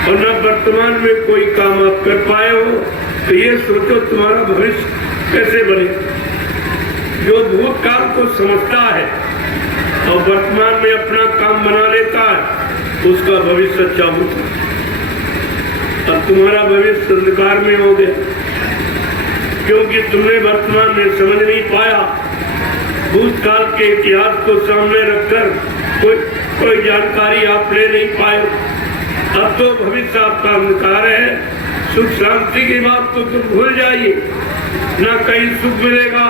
और न वर्तमान में कोई काम आप कर पाए हो, तो ये सोचो तुम्हारा भविष्य कैसे बने। जो भूतकाल को समझता है और वर्तमान में अपना काम बना लेता है, उसका भविष्य अच्छा होता है। अब तुम्हारा भविष्य अंधकार में हो गया, क्योंकि तुमने वर्तमान में समझ नहीं पाया, भूतकाल के इतिहास को सामने रखकर कोई जानकारी आप ले नहीं पाए। अब तो भविष्य आपका अंधकार है। सुख शांति की बात तो तुम भूल जाइए, ना कहीं सुख मिलेगा,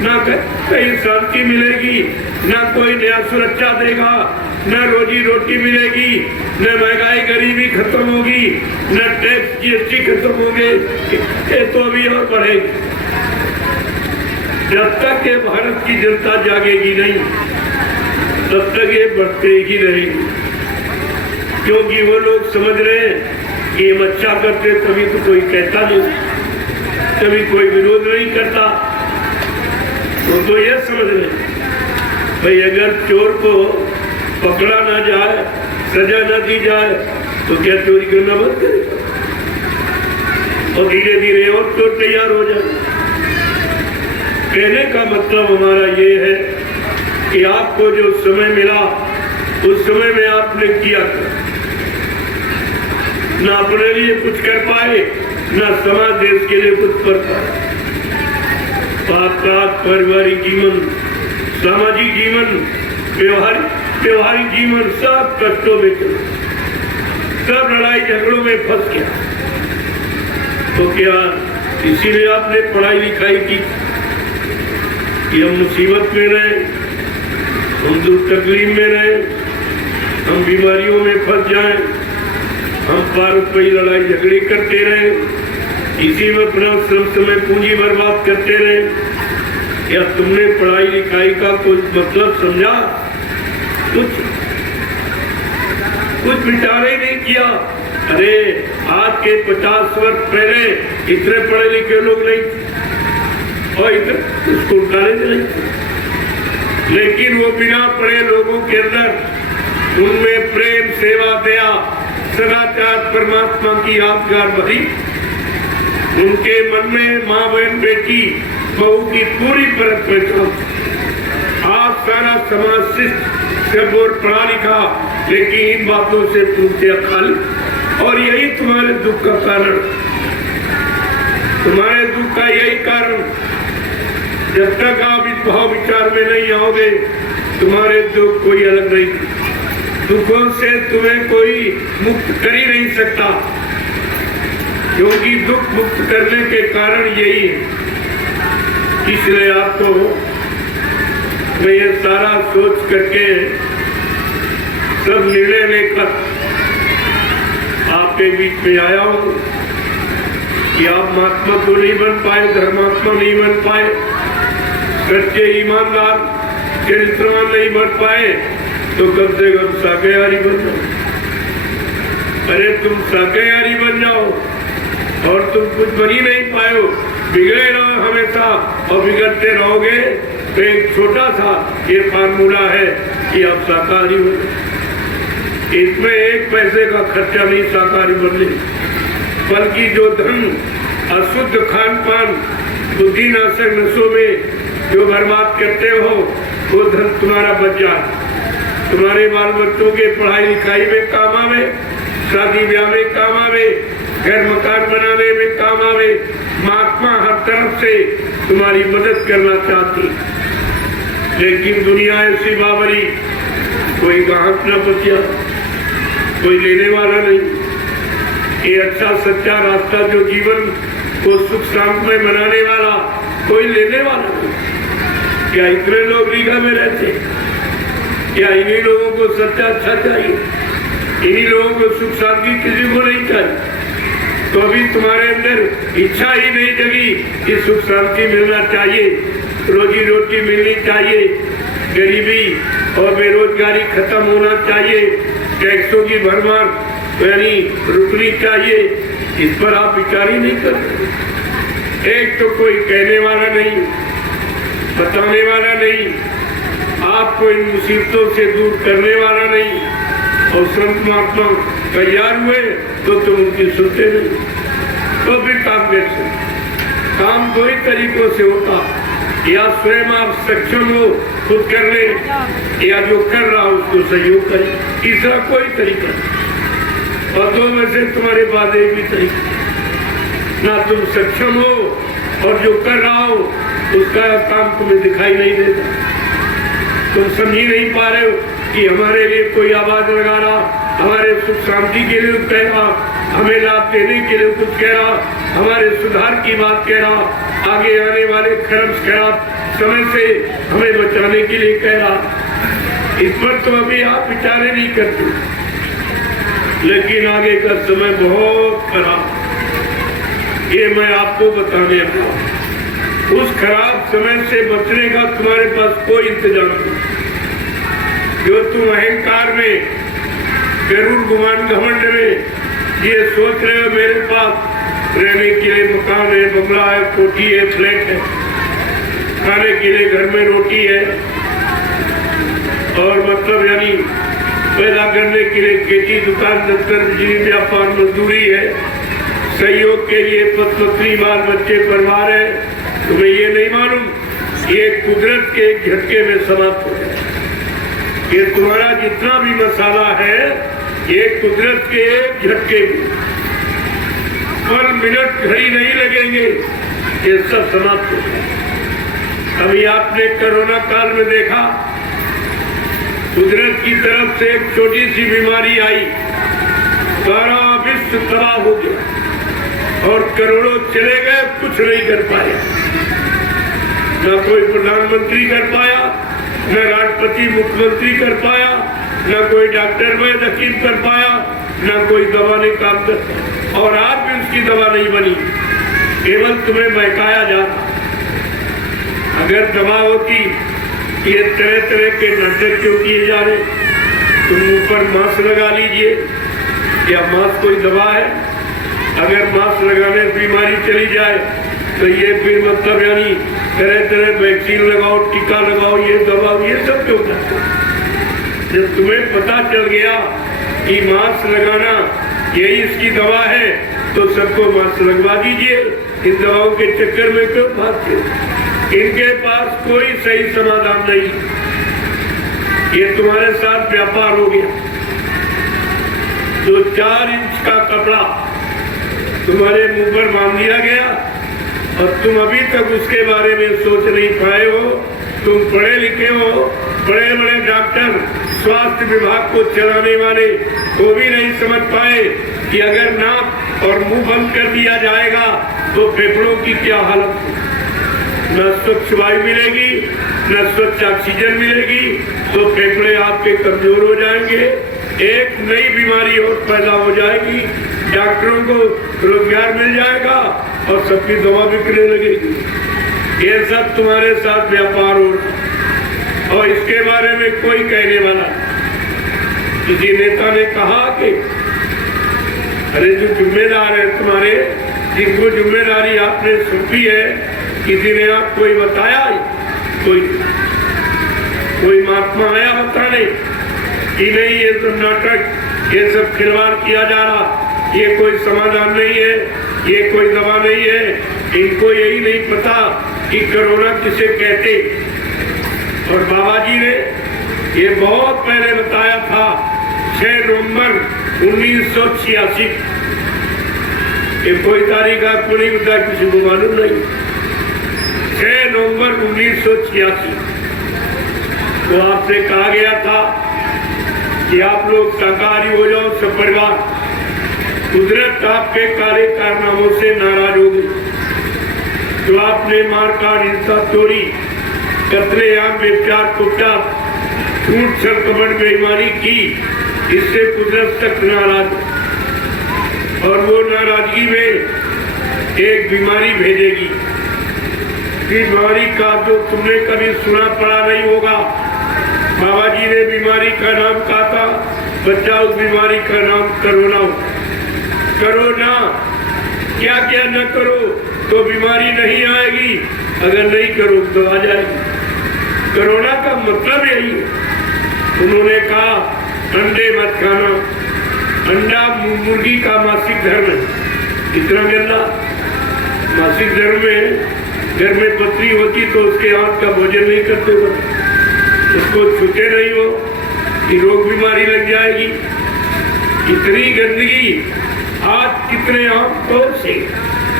ना कहीं शांति मिलेगी, ना कोई नया सुरक्षा देगा, न रोजी रोटी मिलेगी, न महंगाई गरीबी खत्म होगी, न टैक्स जीएसटी खत्म होंगे, ये तो अभी और बढ़ेगी। जब तक ये भारत की जनता जागेगी नहीं, तब तक ये बढ़ते ही रहेगी, क्योंकि वो लोग समझ रहे हैं कि हम अच्छा करते तभी तो कोई कहता नहीं, तभी कोई विरोध नहीं करता। तो ये समझ रहे भाई, अगर चोर को पकड़ा ना जाए, सजा न दी जाए, तो क्या चोरी करना बंद करेगा? और धीरे धीरे और चोर तैयार हो जाए। कहने का मतलब हमारा ये है कि आपको जो समय मिला, उस समय में आपने किया न अपने लिए कुछ कर पाए, न समाज देश के लिए कुछ कर पाए। आपका पारिवारिक जीवन, सामाजिक जीवन, व्यवहारिक जीवन सब कष्टों में चला, सब लड़ाई झगड़ों में फंस गया। तो क्या इसीलिए आपने पढ़ाई लिखाई की कि हम मुसीबत में रहे, हम दुख तकलीफ में रहे, हम बीमारियों में फंस जाएं, हम पारस्परिक लड़ाई झगड़े करते रहे, इसी में अपना समय पूंजी बर्बाद करते रहे? या तुमने पढ़ाई लिखाई का कोई मतलब समझा? कुछ विचार ही नहीं किया। अरे आज के 50 वर्ष पहले इतने पढ़े लिखे लोग नहीं थे और इतने स्कूल कॉलेज नहीं थे, लेकिन वो बिना पढ़े लोगों के अंदर उनमें प्रेम, सेवा, दया, सदाचार, परमात्मा की यादगार भरी। उनके मन में माँ बहन बेटी बहू की पूरी परत में था। आज सारा समाज शिष्ट और पढ़ा लिखा, लेकिन इन बातों से पूछते खाली। और यही तुम्हारे दुख का कारण, तुम्हारे दुख का यही कारण। जब तक आप इस भाव विचार में नहीं आओगे, तुम्हारे दुख कोई अलग नहीं, दुखों से तुम्हें कोई मुक्त कर ही नहीं सकता, क्योंकि दुख मुक्त करने के कारण यही है। इसलिए आपको मैं ये सारा सोच करके सब निर्णय लेकर आपके बीच में आया हूँ कि आप महात्मा तो नहीं बन पाए, धर्मात्मा नहीं बन पाए, सच्चे ईमानदार चरित्रवान नहीं बन पाए, तो कम से कम शाकाहारी बन जाओ। अरे तुम शाकाहारी बन जाओ, और तुम कुछ बन ही नहीं पाए, बिगड़े रहो हमेशा और बिगड़ते रहोगे, तो एक छोटा सा ये फार्मूला है कि आप शाकाहारी हो। इसमें एक पैसे का खर्चा नहीं शाकाहारी बनने, बल्कि जो धन अशुद्ध खान पान, बुद्धिनाशक नशों में जो बर्बाद करते हो, वो धन तुम्हारा बच जाए, तुम्हारे बाल बच्चों के पढ़ाई लिखाई में काम आवे, शादी ब्याह में काम आवे, घर मकान बनाने में काम आवे। महात्मा हर तरफ से तुम्हारी मदद करना चाहती, लेकिन दुनिया ऐसी बाबरी, कोई ग्राहक न बचा, कोई लेने वाला नहीं। ये अच्छा सच्चा रास्ता जो जीवन को सुख शांति में बनाने वाला, कोई लेने वाला नहीं। क्या इतने लोग रीगा में रहते? क्या इन्हीं लोगों को सच्चा अच्छा चाहिए? इन्हीं लोगों को सुख शांति किसी को नहीं चाहिए? तो अभी तुम्हारे अंदर इच्छा ही नहीं जगी कि सुख शांति मिलना चाहिए, रोजी रोटी मिलनी चाहिए, गरीबी और बेरोजगारी खत्म होना चाहिए, टैक्सों की भरमार यानी रुकनी चाहिए। इस पर आप विचार ही नहीं करते। एक तो कोई कहने वाला नहीं, बताने वाला नहीं, आपको इन मुसीबतों से दूर करने वाला नहीं, और संत महात्मा तैयार हुए तो तुम उनकी सुनते नहीं, तो फिर काम कैसे? काम दो ही तरीकों से होता, या स्वयं आप सक्षम हो खुद कर ले या जो कर रहा उसको सहयोग करे, तीसरा कोई तरीका नहीं। और दो में से तुम्हारे पास एक भी तरीका, ना तुम सक्षम हो और जो कर रहा हो उसका काम तुम्हें दिखाई नहीं देता। तुम समझ ही नहीं पा रहे हो कि हमारे लिए कोई आवाज लगा रहा, हमारे सुख शांति के लिए कह रहा, हमें लाभ देने के लिए कुछ कह रहा, हमारे सुधार की बात कह रहा, आगे आने वाले खराब समय से हमें बचाने के लिए कह रहा। इस पर तो अभी आप विचारे नहीं करते, लेकिन आगे का समय बहुत खराब, ये मैं आपको बताने आया। उस खराब समय से बचने का तुम्हारे पास कोई इंतजाम नहीं। जो तुम अहंकार में, गरुड़ गुमान घमंड में ये सोच रहे हो मेरे पास रहने के लिए मकान है, बंगला है, कोठी है, फ्लैट है, खाने के लिए घर में रोटी है, और मतलब यानी पैदा करने के लिए खेती, दुकान, दफ्तर, बिजली, व्यापार, मजदूरी है, सहयोग के लिए पत्नी, बाल बच्चे, परिवार है, तुम्हें ये नहीं मालूम ये कुदरत के झटके में समाप्त हो जाए। ये तुम्हारा जितना भी मसाला है ये कुदरत के झटके में, पर मिनट घड़ी नहीं लगेंगे, ये सब समाप्त हो जाए। अभी आपने कोरोना काल में देखा, कुदरत की तरफ से एक छोटी सी बीमारी आई, सारा विश्व तबाह हो गया और करोड़ों चले गए, कुछ नहीं कर पाए। न कोई प्रधानमंत्री कर पाया, न राष्ट्रपति मुख्यमंत्री कर पाया, न कोई डॉक्टर वैद हकीम कर पाया, न कोई दवा ने काम कर पाया, और आज भी उसकी दवा नहीं बनी, केवल तुम्हें बहकाया जाता। अगर दवा होती, ये तरह तरह के नाटक क्यों किए जा रहे? तुम ऊपर मास्क लगा लीजिए, क्या मास्क कोई दवा है? अगर मास्क लगाने से बीमारी चली जाए तो ये फिर मतलब यानी तरह तरह वैक्सीन लगाओ, टीका लगाओ, ये दवा, ये सब क्यों करते? जब तुम्हें पता चल गया कि मास्क लगाना यही इसकी दवा है तो सबको मास्क लगवा दीजिए। इन दवाओं के चक्कर में क्यों भागते? इनके पास कोई सही समाधान नहीं, ये तुम्हारे साथ व्यापार हो गया। तो 4 इंच का कपड़ा तुम्हारे मुंह पर बांध दिया गया और तुम अभी तक उसके बारे में सोच नहीं पाए हो। तुम पढ़े लिखे हो, बड़े बड़े डॉक्टर, स्वास्थ्य विभाग को चलाने वाले वो भी नहीं समझ पाए कि अगर नाक और मुंह बंद कर दिया जाएगा तो फेफड़ों की क्या हालत हो। न स्वच्छ वायु मिलेगी, न स्वच्छ ऑक्सीजन मिलेगी, तो फेफड़े आपके कमजोर हो जाएंगे, एक नई बीमारी और पैदा हो जाएगी, डॉक्टरों को रोजगार मिल जाएगा और सबकी दवा बिकने लगेगी। ये सब तुम्हारे साथ व्यापार हो रहा और इसके बारे में कोई कहने वाला। किसी नेता ने कहा कि अरे जो जिम्मेदार है तुम्हारे, जिनको जिम्मेदारी आपने सौंपी है, किसी ने आपको कोई बताया? कोई महात्मा आया बताने कि नहीं ये सब नाटक, ये सब खिलवाड़ किया जा रहा, ये कोई समाधान नहीं है, ये कोई दवा नहीं है। इनको यही नहीं पता कि कोरोना किसे कहते। और बाबा जी ने ये बहुत पहले बताया था, 6 नवंबर 1986। ये कोई तारीख आपको नहीं पता, किसी को मालूम नहीं। 6 नवंबर 1986 तो आपसे कहा गया था कि आप लोग शाकाहारी हो जाओ, सब परिवार। कुदरत आपके काले कारनामों से नाराज हो गई। जो आपने मारकाट, हिंसा, चोरी, कत्लेआम, व्यभिचार, कुख्यात, झूठ, छल, कपट, बेईमानी की, इससे कुदरत तक नाराज। और वो नाराजगी में एक बीमारी भेजेगी। बीमारी का जो तुमने कभी सुना पड़ा नहीं होगा। बाबा जी ने बीमारी का नाम कहा था, बच्चा उस बीमारी का नाम कोरोना। कोरोना क्या क्या न करो तो बीमारी नहीं आएगी, अगर नहीं करो तो आ जाएगी। कोरोना का मतलब यही है। उन्होंने कहा अंडे मत खाना, अंडा मुर्गी का मासिक धर्म है। इतना गंदा मासिक धर्म में घर में पत्नी होती तो उसके हाथ का भोजन नहीं करते बने। इसको छूते नहीं हो कि रोग बीमारी लग जाएगी। इतनी गंदगी आज कितने आमतौर से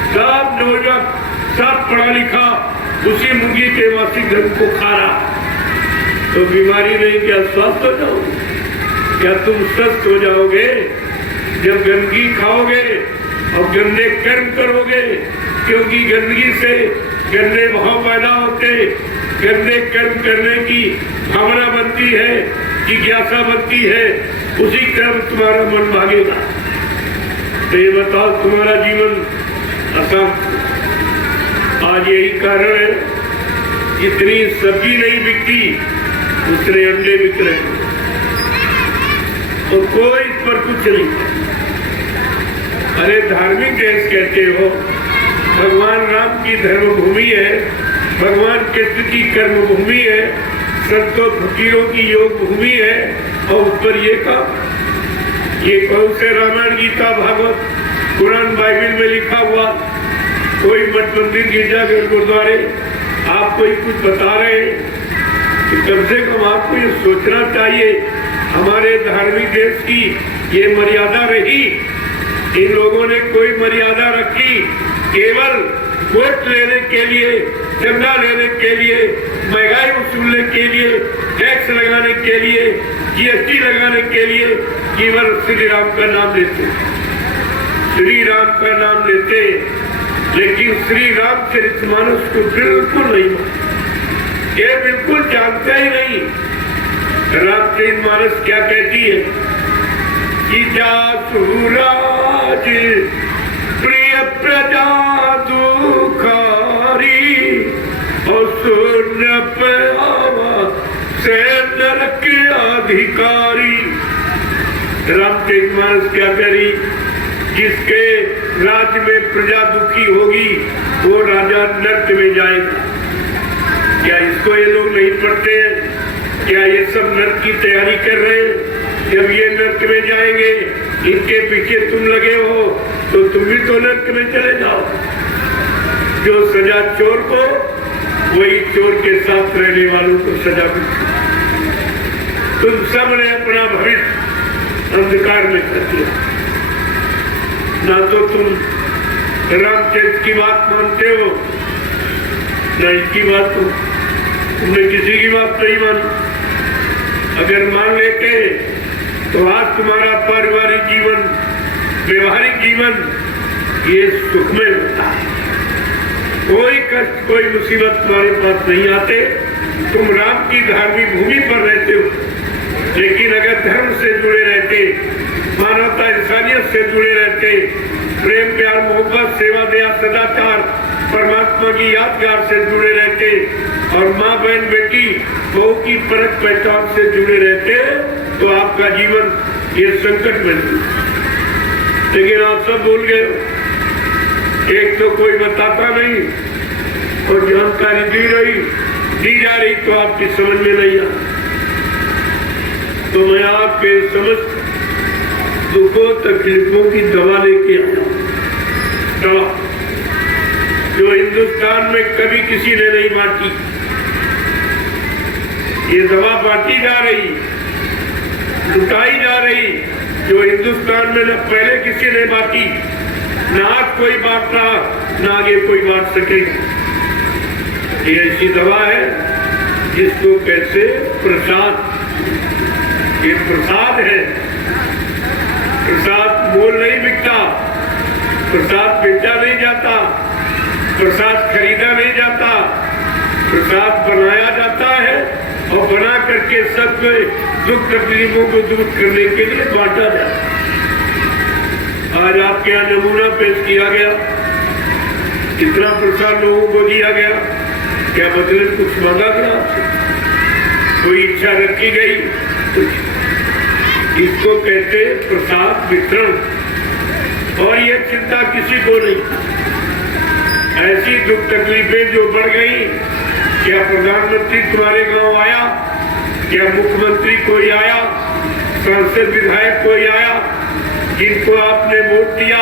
सब नौजवान सब पढ़ा लिखा उसी मुर्गी के मासिक धर्म को खा रहा, तो बीमारी नहीं क्या स्वस्थ हो जाओगे? क्या तुम स्वस्थ हो जाओगे जब गंदगी खाओगे और गंदे कर्म करोगे? क्योंकि गंदगी से गंदे भाव पैदा होते, गंदे कर्म करने की भावना बनती है, जिज्ञासा बनती है, उसी कर्म तुम्हारा मन भागेगा। तो ये बताओ तुम्हारा जीवन अशांत। आज यही कारण है जितनी सब्जी नहीं बिकती उतने अंडे बिक रहे हैं, तो कोई इस पर कुछ नहीं। अरे धार्मिक देश कहते हो, भगवान राम की धर्मभूमि है, भगवान कृष्ण की कर्मभूमि है, संतों फकीरों की योग भूमि है, और उस पर ये काम, ये कौन से रामायण गीता भागवत कुरान बाइबिल में लिखा हुआ कोई मठ मंदिर गिरजाघर गुरुद्वारे आपको ही कुछ बता रहे हैं? तो कम से कम आपको ये सोचना चाहिए हमारे धार्मिक देश की ये मर्यादा रही। इन लोगों ने कोई मर्यादा रखी केवल वोट लेने के लिए, चंदा लेने के लिए, महंगाई वसूलने के लिए, टैक्स लगाने के लिए, जीएसटी लगाने के लिए, केवल श्री राम का नाम लेते, श्री राम का नाम लेते, लेकिन श्री रामचरितमानस को बिल्कुल नहीं, ये बिल्कुल जानते ही नहीं। रामचरितमानस क्या कहती है कि जासुराज प्रिय प्रजा दुखारी और शून्य पावा से नरक अधिकारी। रामचरितमानस क्या करी? जिसके राज्य में प्रजा दुखी होगी वो राजा नरक में जाएगा। क्या इसको ये लोग नहीं पढ़ते हैं? क्या ये सब नरक की तैयारी कर रहे हैं? जब ये नरक में जाएंगे, इनके पीछे तुम लगे हो, तो तुम भी तो नरक में चले जाओ। जो सजा चोर को, वही चोर के साथ रहने वालों को सजा मिलती। तुम सब ने अपना भविष्य अंधकार में कर दिया। ना तो तुम रामचरित की बात मानते हो, ना इसकी बात हो, तुमने किसी की बात नहीं मानी। अगर मान लेते तो आज तुम्हारा पारिवारिक जीवन, व्यवहारिक जीवन ये सुखमय होता है। कोई कष्ट, कोई मुसीबत तुम्हारे पास नहीं आते। तुम राम की धार्मिक भूमि पर रहते हो, लेकिन अगर धर्म से जुड़े रहते, मानवता इंसानियत से जुड़े रहते, प्रेम प्यार मोहब्बत सेवा दया सदाचार परमात्मा की यादगार से जुड़े रहते, और माँ बहन बेटी बहू की परख पहचान से जुड़े रहते, तो आपका जीवन ये संकट में। लेकिन आप सब भूल गए। एक तो कोई बताता नहीं, और जानकारी दी जा रही तो आपकी समझ में नहीं आ। तो मैं आपके समस्त दुखों तकलीफों की दवा लेके आया। दवा जो हिंदुस्तान में कभी किसी ने नहीं बांटी, ये दवा बांटी जा रही, लुटाई जा रही, जो हिंदुस्तान में न पहले किसी ने बांटी, न आज कोई बांट रहा, न आगे कोई बांट सकेगा। ये ऐसी दवा है जिसको कैसे प्रसाद, ये प्रसाद है। प्रसाद मोल नहीं बिकता, प्रसाद बेचा नहीं जाता, प्रसाद खरीदा नहीं जाता, प्रसाद बनाया जाता है, और बना करके सब दुख तकलीफों को दूर करने के लिए बांटा जाता है। आज आपके यहाँ नमूना पेश किया गया, कितना प्रसाद लोगों को दिया गया, क्या बदले कुछ मांगा गया आपसे? कोई इच्छा रखी गई? इसको कहते प्रसाद वितरण, और ये चिंता किसी को नहीं। ऐसी दुख तकलीफें जो बढ़ गई, क्या प्रधानमंत्री तुम्हारे गांव आया? क्या मुख्यमंत्री कोई आया? सांसद विधायक कोई आया? जिनको आपने वोट दिया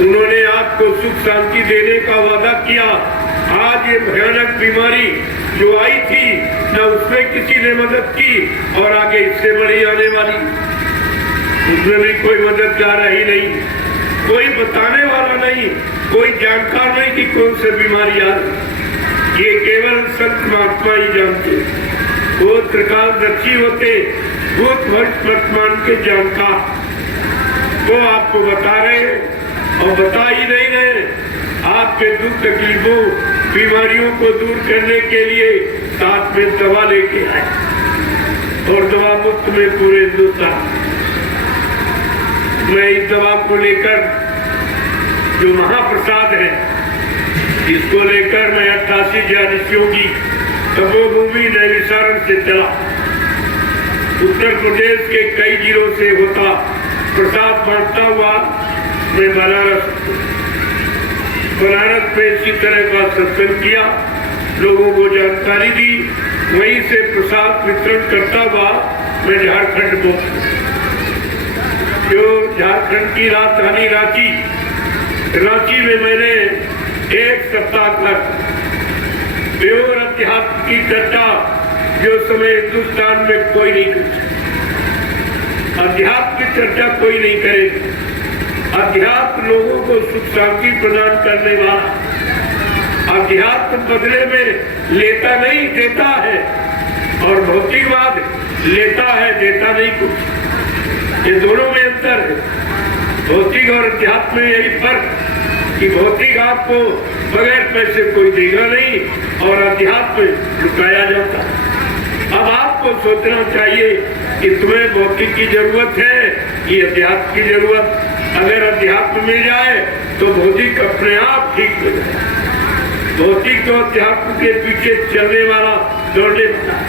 उन्होंने आपको सुख शांति देने का वादा किया, आज ये भयानक बीमारी जो आई थी न उसमें किसी ने मदद की और आगे इससे बड़ी आने वाली उसमें भी कोई मददगार ही नहीं, कोई बताने वाला नहीं, कोई जानकार नहीं कि कौन सी बीमारी आ रही। ये केवल संत महात्मा ही जानते, वो त्रिकालदर्शी होते, भूत भविष्य वर्तमान के जानकार, वो आपको बता रहे हैं और बता ही नहीं रहे। आपके दुख तकलीफों बीमारियों को दूर करने के लिए साथ में दवा लेके आए और दवा मुफ्त में पूरे हिंदुस्तान। मैं इस दवा को लेकर जो महाप्रसाद है इसको लेकर मैं 88 ज्यादतियों की तपोभूमि नैमिषारण्य से चला, उत्तर प्रदेश के कई जिलों से होता प्रसाद बांटता हुआ मैं बनारस में इसी तरह का सत्संग किया, लोगों को जानकारी दी, वहीं से प्रसाद वितरण करता हुआ मैं झारखंड पहुंचा। जो झारखंड की राजधानी रांची में मैंने एक सप्ताह तक प्योर अध्यात्म की चर्चा जो समय हिंदुस्तान में कोई नहीं करता, अध्यात्म की चर्चा कोई नहीं करे। अध्यात्म लोगों को सुख शांति प्रदान करने वाला, अध्यात्म बदले में लेता नहीं देता है, और भौतिकवाद लेता है देता नहीं कुछ। ये दोनों में अंतर है, भौतिक और अध्यात्म में यही फर्क कि भौतिक आपको बगैर पैसे कोई देगा नहीं और अध्यात्म लुटाया जाता है। अब आपको सोचना चाहिए कि तुम्हें भौतिक की जरूरत है कि अध्यात्म की जरूरत। अगर अध्यात्म मिल जाए तो भौतिक अपने आप ठीक हो जाए। भौतिक तो अध्यात्म के पीछे चलने वाला दौड़ने वाला,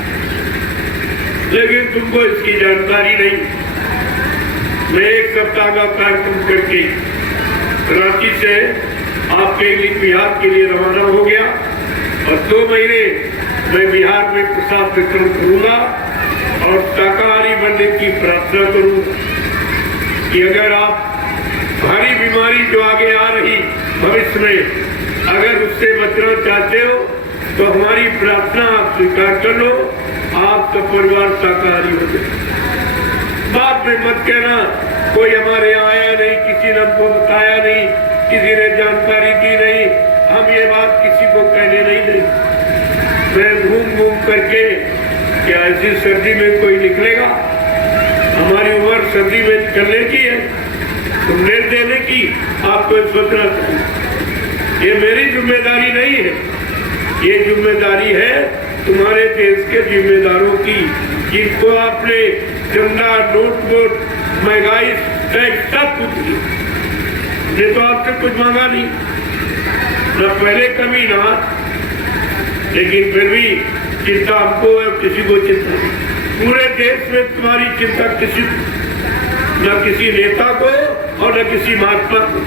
लेकिन तुमको इसकी जानकारी नहीं। मैं एक सप्ताह का कार्यक्रम करके रांची से आपके लिए बिहार के लिए रवाना हो गया और 2 महीने मैं बिहार में प्रसाद वितरण करूंगा और शाकाहारी बनने की प्रार्थना करूंगा कि अगर आप भारी बीमारी जो आगे आ रही भविष्य में, अगर उससे बचना चाहते हो तो हमारी प्रार्थना आप स्वीकार कर लो, आपका परिवार शाकाहारी हो जाए। बाद में मत कहना कोई हमारे यहाँ आया नहीं, किसी ने हमको बताया नहीं, किसी ने जानकारी दी नहीं, हम ये बात किसी को कहने नहीं देंगे। मैं घूम करके क्या ऐसी सर्दी में कोई निकलेगा? हमारी उम्र सर्दी में निकलने की है, तुमने देने की आपको सोचना चाहिए। ये मेरी जिम्मेदारी नहीं है, ये जिम्मेदारी है तुम्हारे देश के जिम्मेदारों की, जिनको आपने चंदा नोट महंगाई टैक्स सब कुछ किया। ये तो आपसे कुछ मांगा नहीं, न पहले कभी ना, लेकिन फिर भी चिंता हमको है, किसी को चिंता नहीं। पूरे देश में तुम्हारी चिंता किसी न किसी नेता को और न किसी महात्मा को।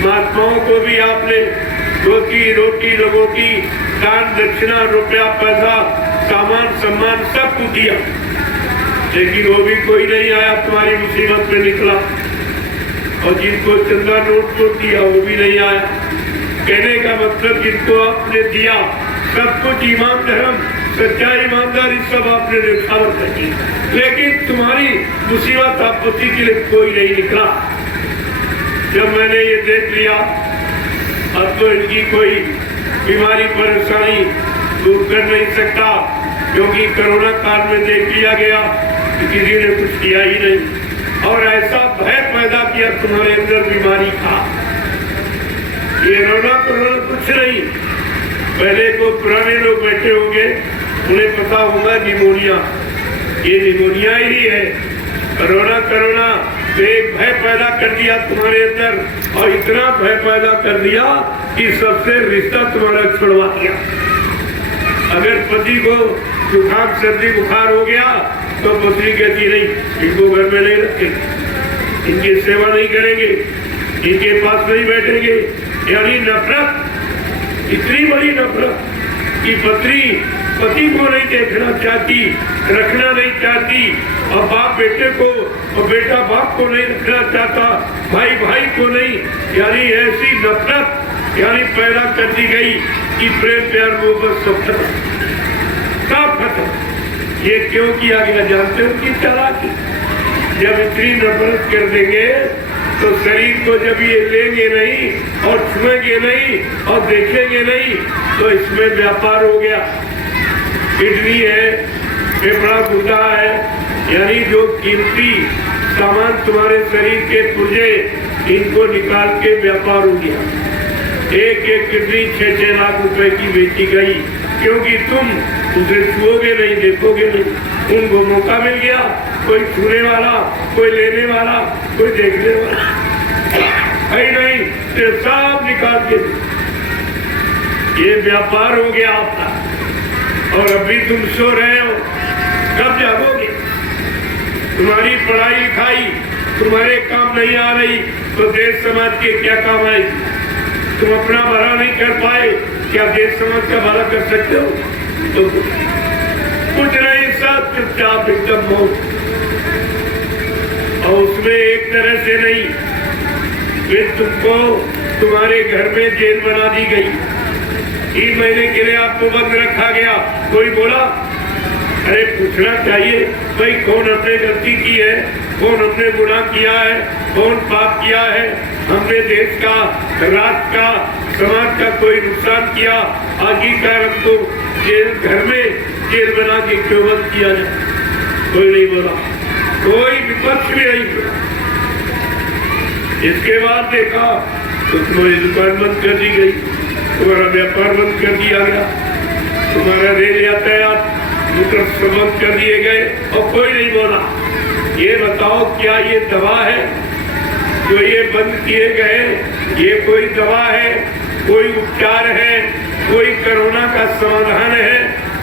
महात्माओं को भी आपने रोटी लोगों की दान दक्षिणा रुपया पैसा सामान सम्मान सब कुछ दिया, लेकिन वो भी कोई नहीं आया, तुम्हारी मुसीबत में निकला। और जिनको चंदा नोट को दिया वो भी नहीं आया। कहने का मतलब जिनको आपने दिया सब कुछ ईमान धर्म सच्चाई ईमानदारी सब आपने निछावर कर दी, लेकिन तुम्हारी मुसीबत आपत्ति के लिए कोई नहीं निकला। जब मैंने ये देख लिया अब तो इनकी कोई बीमारी परेशानी दूर कर नहीं सकता, क्योंकि कोरोना काल में देख लिया गया कि किसी ने कुछ किया ही नहीं और ऐसा भय पैदा किया तुम्हारे अंदर बीमारी का। ये कोरोना कुछ नहीं, पहले को पुराने लोग बैठे होंगे उन्हें पता होगा निमोनिया, ये निमोनिया ही है। कोरोना तो एक भय पैदा कर दिया तुम्हारे अंदर और इतना भय पैदा कर दिया कि सबसे रिश्ता तुम्हारा छुड़वा दिया। अगर पति को जुकाम सर्दी बुखार हो गया तो पत्नी कहती नहीं, इनको घर में नहीं रखेंगे, इनकी सेवा नहीं करेंगे, इनके पास नहीं बैठेंगे। यानी नफरत, इतनी बड़ी नफरत कि पति को नहीं देखना चाहती, रखना नहीं चाहती, और बाप बेटे को और बेटा बाप को नहीं रखना चाहता, भाई को नहीं। यानी ऐसी नफरत, यानी पैदा कर दी गई कि प्रेम प्यार मोहब्बत सब खत्म। ये क्यों किया गया जानते हो? कि चालाकी। जब इतनी नफरत कर देंगे तो शरीर को जब ये लेंगे नहीं और छुएंगे नहीं और देखेंगे नहीं तो इसमें व्यापार हो गया। किडनी है, फेफड़ा गुर्दा है, यानी जो कीमती सामान तुम्हारे शरीर के पुर्जे इनको निकाल के व्यापार हो गया। एक एक किडनी 6-6 लाख रुपए की बेची गई क्योंकि तुम उसे छुओगे नहीं, देखोगे नहीं। उनको मौका मिल गया, कोई छूने वाला, कोई लेने वाला, कोई देखने वाला है नहीं, तो सब निकाल के ये व्यापार हो गया आपका। और अभी तुम सो रहे हो, कब जागोगे? तुम्हारी पढ़ाई लिखाई तुम्हारे काम नहीं आ रही तो देश समाज के क्या काम आएगी? तुम अपना भला नहीं कर पाए, क्या देश समाज का भला कर सकते हो? तो कुछ नहीं, सब चुपचाप एकदम मौत। और उसमें एक तरह से नहीं, फिर तुमको तुम्हारे घर में जेल बना दी गई। 3 महीने के लिए आपको बंद रखा गया। कोई बोला? अरे पूछना चाहिए भाई, कौन हमने गलती की है, कौन हमने गुनाह किया है, कौन पाप किया है, हमने देश का, राष्ट्र का, समाज का कोई नुकसान किया, आखिरकार हमको जेल, घर में जेल बना के क्यों बंद किया जाए? कोई नहीं बोला, कोई विपक्ष भी नहीं बोला। इसके बाद देखा तो तुम्हारी दुकान बंद कर दी गई, तुम्हारा व्यापार बंद कर दिया गया, तुम्हारा रेल यातायात बंद कर दिए गए और कोई नहीं बोला। ये बताओ, क्या ये दवा है जो ये बंद किए गए? ये कोई दवा है, कोई उपचार है, कोई कोरोना का समाधान है?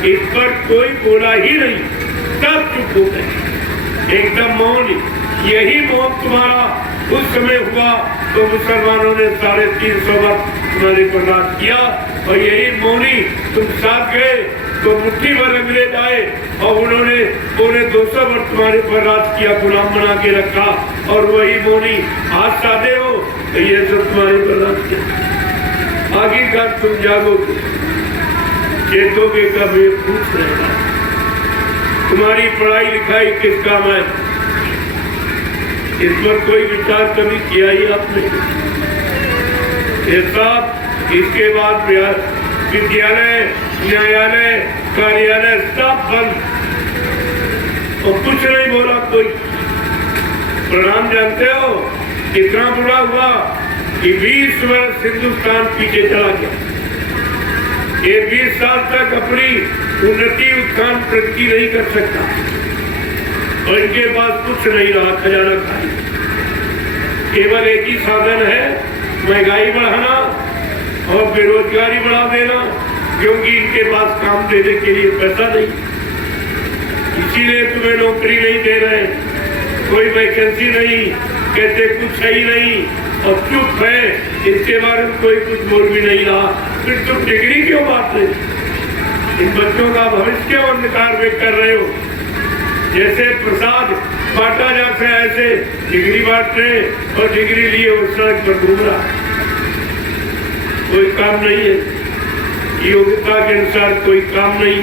इस पर कोई बोला ही नहीं, सब चुप हो गए, एकदम मौन। यही मौन तुम्हारा उस समय हुआ तो मुसलमानों ने 350 वर्ष तुम्हारे पर राज किया, और यही मौनी तुम साथ गए तो मुट्ठी भर अंग्रेज आए और उन्होंने 250 वर्ष तुम्हारे पर राज किया, गुलाम बना के रखा, और वही मौनी आज साधे हो तो ये सब तुम्हारे पर राज किया। आखिरकार तुम जागोगे, चेतोगे कब? ये पूछ रहेगा तुम्हारी पढ़ाई लिखाई किस काम है? इस पर कोई विचार कभी किया ही आपने? ये सब इसके बाद विद्यालय, न्यायालय, कार्यालय सब बंद, और कुछ नहीं बोला कोई। प्रणाम जानते हो कितना बुरा हुआ कि 20 वर्ष हिंदुस्तान पीछे चला गया। ये 20 साल तक अपनी उन्नति, उत्थान, प्रगति नहीं कर सकता, और इनके पास कुछ नहीं रहा, खजाना खाली। केवल एक ही साधन है, महंगाई बढ़ाना और बेरोजगारी बढ़ा देना, क्योंकि इनके पास काम देने के लिए पैसा नहीं, इसीलिए तुम्हें नौकरी नहीं दे रहे, कोई वैकेंसी नहीं, कहते कुछ सही नहीं, और चुप है, इसके बारे में कोई कुछ बोल भी नहीं रहा। फिर तुम डिग्री क्यों बांट रहे? इन बच्चों का भविष्य क्यों अंधकार में कर रहे हो? जैसे प्रसाद बांटा जाता है ऐसे डिग्री बांट रहे, और डिग्री लिए वो सड़क पर घूम रहा, कोई काम नहीं है, योग्यता के अनुसार कोई काम नहीं,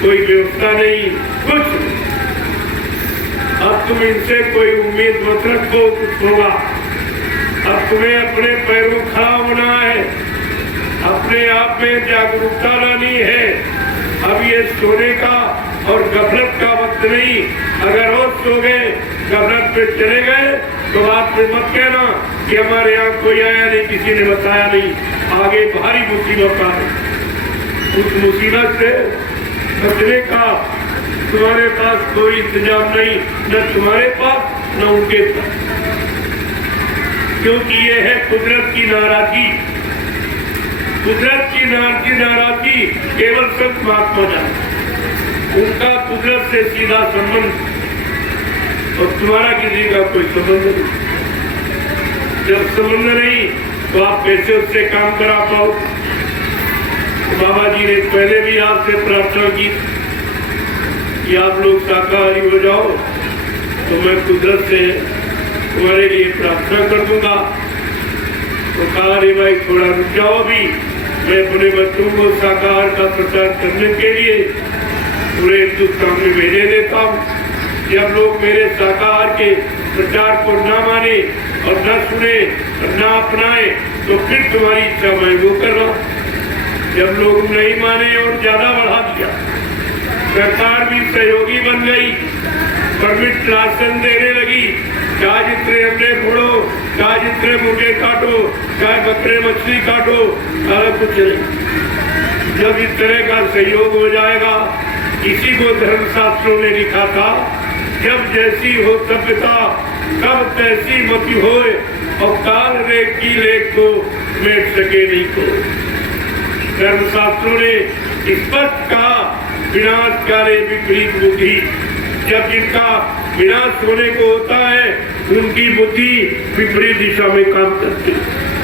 कोई व्यवस्था नहीं, कुछ। अब तुम इनसे कोई उम्मीद मत रखो कुछ होगा। अब तुम्हें अपने पैरों खड़ा होना है, अपने आप में जागरूकता लानी है। अब ये सोने का और गफलत का वक्त नहीं। अगर और सो गए, गफलत पे चले गए तो बात में मत कहना कि हमारे यहाँ कोई आया नहीं, किसी ने बताया नहीं। आगे भारी मुसीबत आ है, उस मुसीबत से बचने का तुम्हारे पास कोई इंतजाम नहीं, न तुम्हारे पास न उनके पास, क्योंकि ये है कुदरत की नाराजगी। कुदरत की नाराजगी केवल संत महात्मा जाने, उनका कुदरत से सीधा संबंध, और तुम्हारा किसी का कोई संबंध नहीं। जब संबंध नहीं तो आप कैसे उससे काम करा पाओ? बाबा जी ने पहले भी आपसे प्रार्थना की कि आप लोग शाकाहारी हो जाओ, तो मैं कुदरत से तुम्हारे लिए प्रार्थना कर दूंगा। तो कहा रे भाई थोड़ा रुक जाओ भी, मैं अपने बच्चों को शाकाहार का प्रचार करने के लिए पूरे हिंदुस्तान में भेजे देता हूँ। जब लोग मेरे शाकाहार के प्रचार को न माने और न सुने और न अपनाए तो फिर तुम्हारी इच्छा मैं वो कर रहा हूँ। जब लोग नहीं माने और ज्यादा बढ़ा दिया, सरकार भी सहयोगी बन गई, परमिट राशन देने लगी, चाहे जितने अंडे फोड़ो, चाहे जितने मुर्गे काटो, चाहे बकरे मछली काटो, सारा कुछ चले। जब इस तरह का सहयोग हो जाएगा, इसी को धर्मशास्त्रों ने लिखा था, जब जैसी हो सभ्यता तब तैसी मति होए, और काल रेख की लेख को मेट सके नहीं को। धर्मशास्त्रों ने स्पष्ट कहा, विनाश काले विपरीत बुद्धि। जब जिनका विनाश होने को होता है उनकी बुद्धि विपरीत दिशा में काम करती।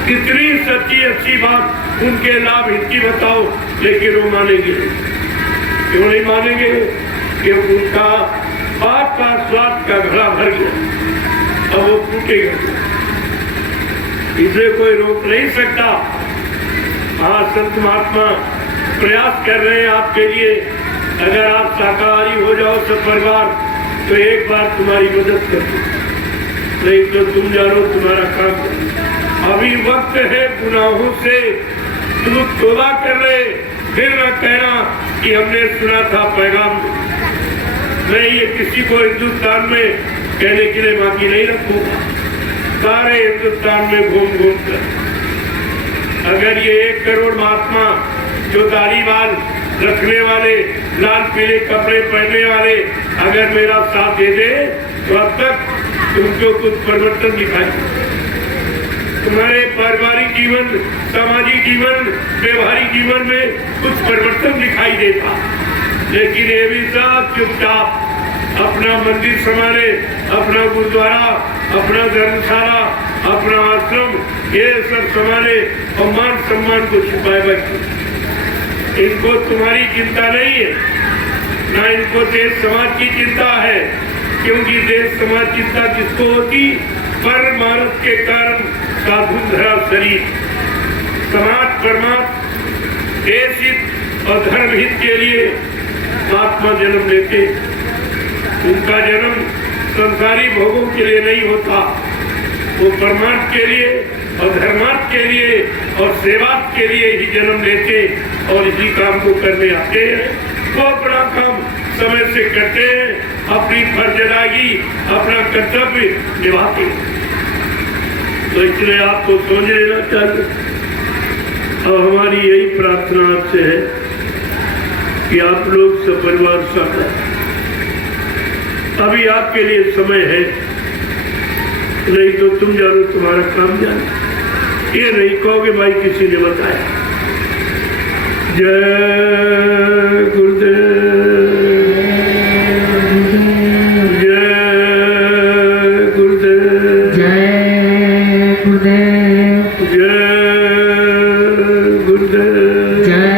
कितनी सच्ची अच्छी बात उनके लाभ हित की बताओ, लेकिन वो मानेंगे क्यों नहीं मानेंगे? कि उनका बात का स्वाद का घड़ा भर गया, अब वो टूटेगा, इसे कोई रोक नहीं सकता। हाँ, संत महात्मा प्रयास कर रहे हैं आपके लिए। अगर आप शाकाहारी हो जाओ सब परिवार तो एक बार तुम्हारी मदद कर दो, नहीं तो तुम जानो तुम्हारा काम। अभी वक्त है गुनाहों से तुम तौबा कर ले, फिर न कहना कि हमने सुना था पैगाम। मैं ये किसी को हिंदुस्तान में कहने के लिए बाकी नहीं रखूंगा, सारे हिंदुस्तान में घूम घूम कर। अगर ये 1 करोड़ महात्मा जो दाढ़ी बाल रखने वाले, लाल पीले कपड़े पहनने वाले अगर मेरा साथ दे दे तो अब तक तुमको कुछ परिवर्तन दिखाई, तुम्हारे पारिवारिक जीवन, सामाजिक जीवन, व्यवहारिक जीवन में कुछ परिवर्तन दिखाई देता। लेकिन ये भी सब चुपचाप अपना मंदिर संभाले, अपना गुरुद्वारा, अपना धर्मशाला, अपना आश्रम, ये सब संभाले और मान सम्मान को छुपाए बैठे। इनको तुम्हारी चिंता नहीं है, ना इनको देश समाज की चिंता है, क्योंकि देश समाज चिंता किसको होती? पर मानव के कारण साधु धरा शरीर। समाज परमात्मा देश हित और धर्म हित के लिए महात्मा जन्म लेते। उनका जन्म संसारी भोगों के लिए नहीं होता, वो परमार्थ के लिए और धर्मार्थ के लिए और सेवार्थ के लिए ही जन्म लेते और इसी काम को करने आते हैं। वो अपना काम समय से करते हैं, अपनी फर्ज अदायगी, अपना कर्तव्य निभाते हैं। तो इसलिए आपको समझ लेना चाहिए। और हमारी यही प्रार्थना आपसे है कि आप लोग सपरिवार साथ आए। अभी आपके लिए समय है, नहीं तो तुम जानो तुम्हारा काम जानो। ये नहीं कहोगे भाई किसी ने बताया। जय गुरुदेव, जय गुरुदेव, जय गुरुदेव, जय गुरुदेव, जय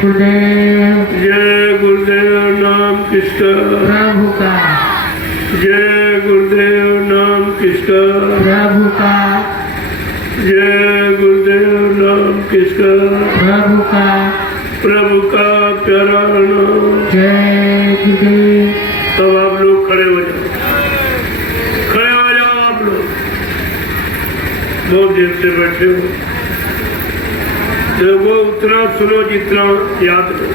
गुरुदेव। जय गुरुदेव। नाम किसका? प्रभु का। जय गुरुदेव। नाम किसका? प्रभु का। जय गुरुदेव। नाम किसका? प्रभु का। प्रभु का प्यारा नाम। जय गुरुदेव। तब आप लोग खड़े हो जाओ, खड़े हो जाओ। आप लोग बहुत देर से बैठे हो, देखो उतना सुनो जितना याद हो।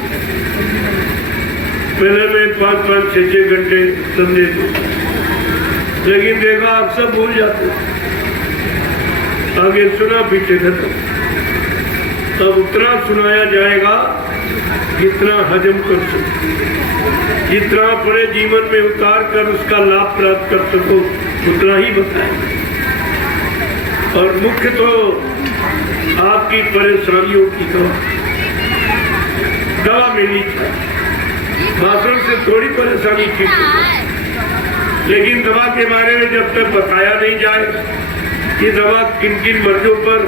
पहले मैं 5-5, 6-6 घंटे संदेश दूँ, लेकिन देखा आप सब भूल जाते हो। आगे सुना पीछे खत्म। तब उतना सुनाया जाएगा जितना हजम कर सको, जितना अपने जीवन में उतार कर उसका लाभ प्राप्त कर सको उतना ही बताएंगे। और मुख्य तो आपकी परेशानियों की दवा मिलनी चाहिए। भाषण से थोड़ी परेशानी ठीक होगी, लेकिन दवा के बारे में जब तक बताया नहीं जाए कि दवा किन किन मर्जों पर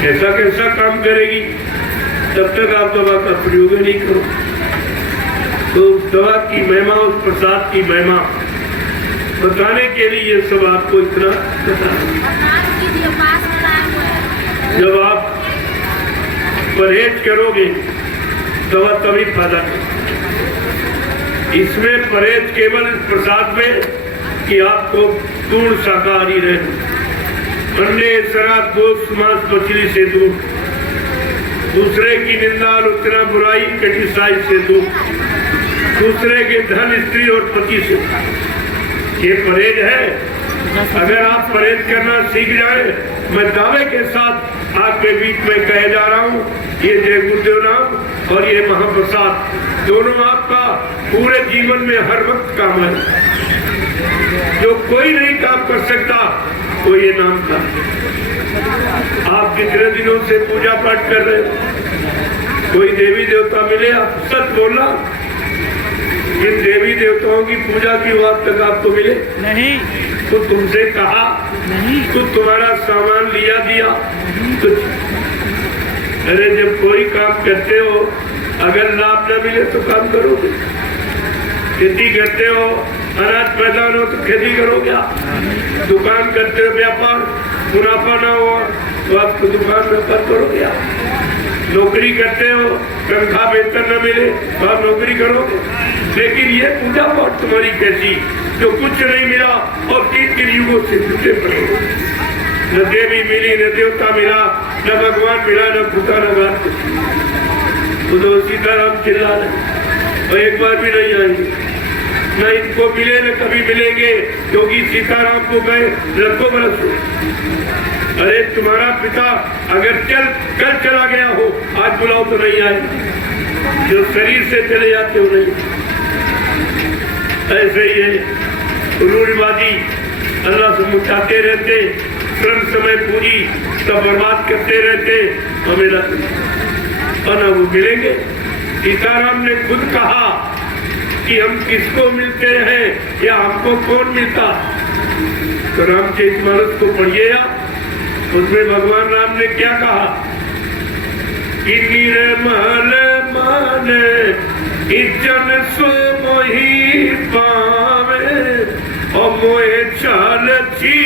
कैसा कैसा काम करेगी, तब तक आप दवा का प्रयोग नहीं करो। तो उस दवा की महिमा, उस प्रसाद की महिमा बताने के लिए ये सब आपको इतना बता परहेज करोगे तो वह तभी फायदा करेगा। इसमें परहेज केवल इस प्रसाद में कि आपको पूर्ण शाकाहारी रहे, अंडे शराब गोश्त मांस मछली से दूर, दूसरे की निंदा आलोचना बुराई कटिसाई से दूर, दूसरे के धन स्त्री और पति से, ये परहेज है। अगर आप परहेज करना सीख जाए, मैं दावे के साथ आपके बीच में कहे जा रहा हूँ, ये जय गुरुदेव नाम और ये महाप्रसाद दोनों आपका पूरे जीवन में हर वक्त काम है। जो कोई नहीं काम कर सकता वो ये नाम का। आप कितने दिनों से पूजा पाठ कर रहे हो, कोई देवी देवता मिले, आप सच बोलना, इन देवी देवताओं की पूजा की बात तक आपको मिले नहीं, तो तुमसे कहा नहीं, तो तुम्हारा सामान लिया दिया तो, अरे जब कोई काम करते हो अगर लाभ न मिले तो काम करोगे। खेती करते हो, अनाज पैदा हो तो खेती करोगे। दुकान करते हो, व्यापार मुनाफा ना हुआ तो आप दुकान व्यापार करोगे। नौकरी करते हो, तनख्वाह वेतन न मिले तो आप नौकरी करोगे। लेकिन ये पूजा पाठ तुम्हारी कैसी, जो कुछ नहीं मिला और 3 युगों से जुटे पड़े, न देवी मिली, न देवता मिला, न भगवान मिला, न भूखा न बात, तो सीताराम चिल्ला रहे और एक बार भी नहीं आएंगे, न इनको मिले न कभी मिलेंगे, क्योंकि सीताराम को गए लाखों बरस। अरे तुम्हारा पिता अगर कल चला गया हो, आज बुलाओ तो नहीं आए, जो शरीर से चले जाते हो नहीं। ऐसे ये रूढ़िवादी अल्लाह से मुचाते रहते, श्रम समय पूरी सब बर्बाद करते रहते, हमें और न वो मिलेंगे। सीताराम ने खुद कहा कि हम किसको मिलते हैं या हमको कौन मिलता, तो रामचरितमानस को पढ़िए आप, उसमें भगवान राम ने क्या कहा कि निर्मल मन इज्जन सो मोहि पावे और मोहे चाल छी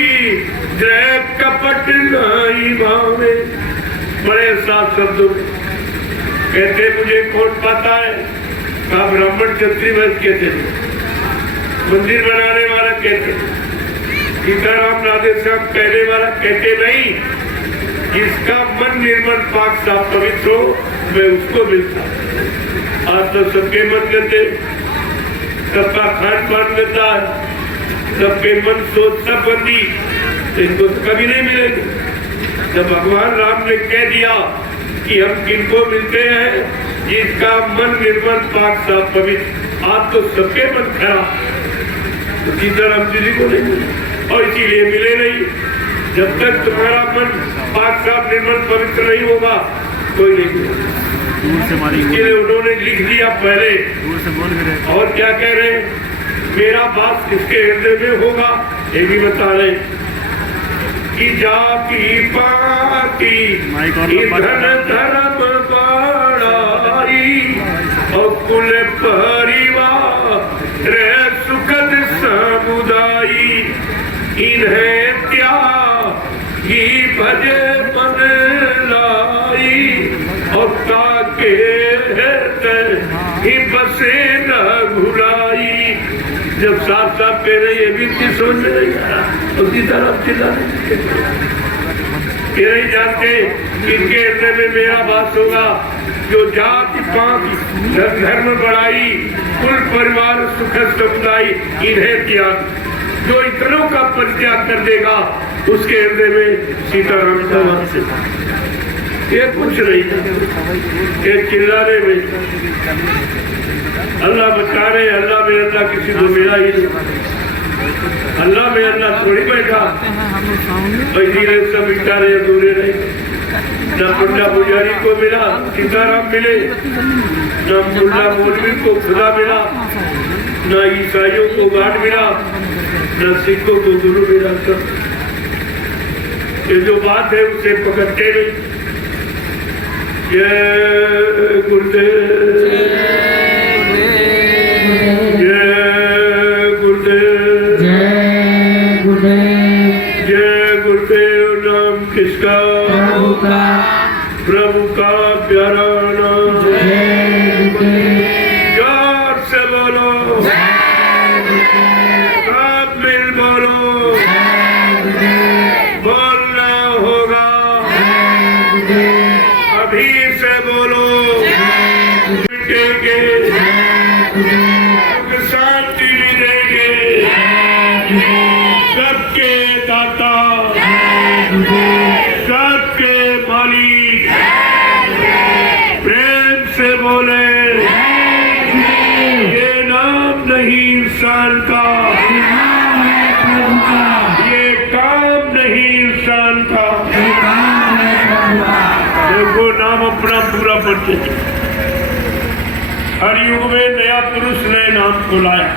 जय कपट नहीं भावे। बड़े साफ शब्दों में कहते, मुझे कौन पाता है, कहा ब्राह्मण क्षत्रिय वैश्य कहते थे, मंदिर बनाने वाला कहते, सीताराम राधे श्याम कहने वाला कहते नहीं, जिसका मन निर्मल पाक साफ पवित्र हो मैं उसको मिलता। आज तो सबके मन गंदे, सबका खान पान गंदा है, सबके मन सोच सब बंदी, इनको तो कभी नहीं मिलेगी। जब भगवान राम ने कह दिया कि हम किनको मिलते हैं, जिसका मन निर्मल पाक साफ पवित्र, आज तो सबके मन खराब, तो सीताराम जी को नहीं मिले और इसीलिए मिले नहीं। जब तक तुम्हारा मन पाक साफ निर्मल पवित्र नहीं होगा कोई नहीं मिलेगा। इसलिए उन्होंने लिख दिया पहले, और क्या कह रहे, मेरा बात किसके हृदय में होगा, ये भी बता रहे कि जाति पाति धन धर्म बड़ाई और कुल परिवार सुखद समुदायी, इन्हें त्यागी भजे मन लाई और ताके ही बसे न भुलाई। जब साफ साफ कह रहे, ये भी चीज समझ में नहीं आ रहा, उसी तरह चिल्ला ये नहीं जानते इनके हृदय में मेरा बात होगा, जो जाति पात धर्म बढ़ाई कुल परिवार सुखद समुदाय, इन्हें त्याग, जो इतनों का परित्याग कर देगा उसके हृदय में सीताराम का वास है। ये कुछ नहीं, ये चिल्लाने में अल्लाह बता रहे, अल्लाह में अल्लाह किसी को मिला ही नहीं, अल्लाह में अल्लाह थोड़ी बैठा, इसीलिए सब इशारे अधूरे रहे। न मुल्ला पुजारी को मिला सीताराम मिले, न मुल्ला मौलवी को खुदा मिला, न ईसाइयों को गाड मिला, न सिखों को गुरु मिला। सब ये जो बात है उसे पकड़ते नहीं। जय गुरुदेव, जय गुरुदेव, जय गुरुदेव, जय गुरुदेव। नाम किसका? प्रभु का, प्रभु का प्यारा अभी से बोलो मिटेंगे, सुख शांति मिलेंगे, सबके दाता, सबके मालिक, प्रेम से बोले ये नाम नहीं इंसान का, ये काम नहीं इंसान का। देखो नाम अपना पूरा पढ़ते, हर युग में नया पुरुष नए नाम को लाया।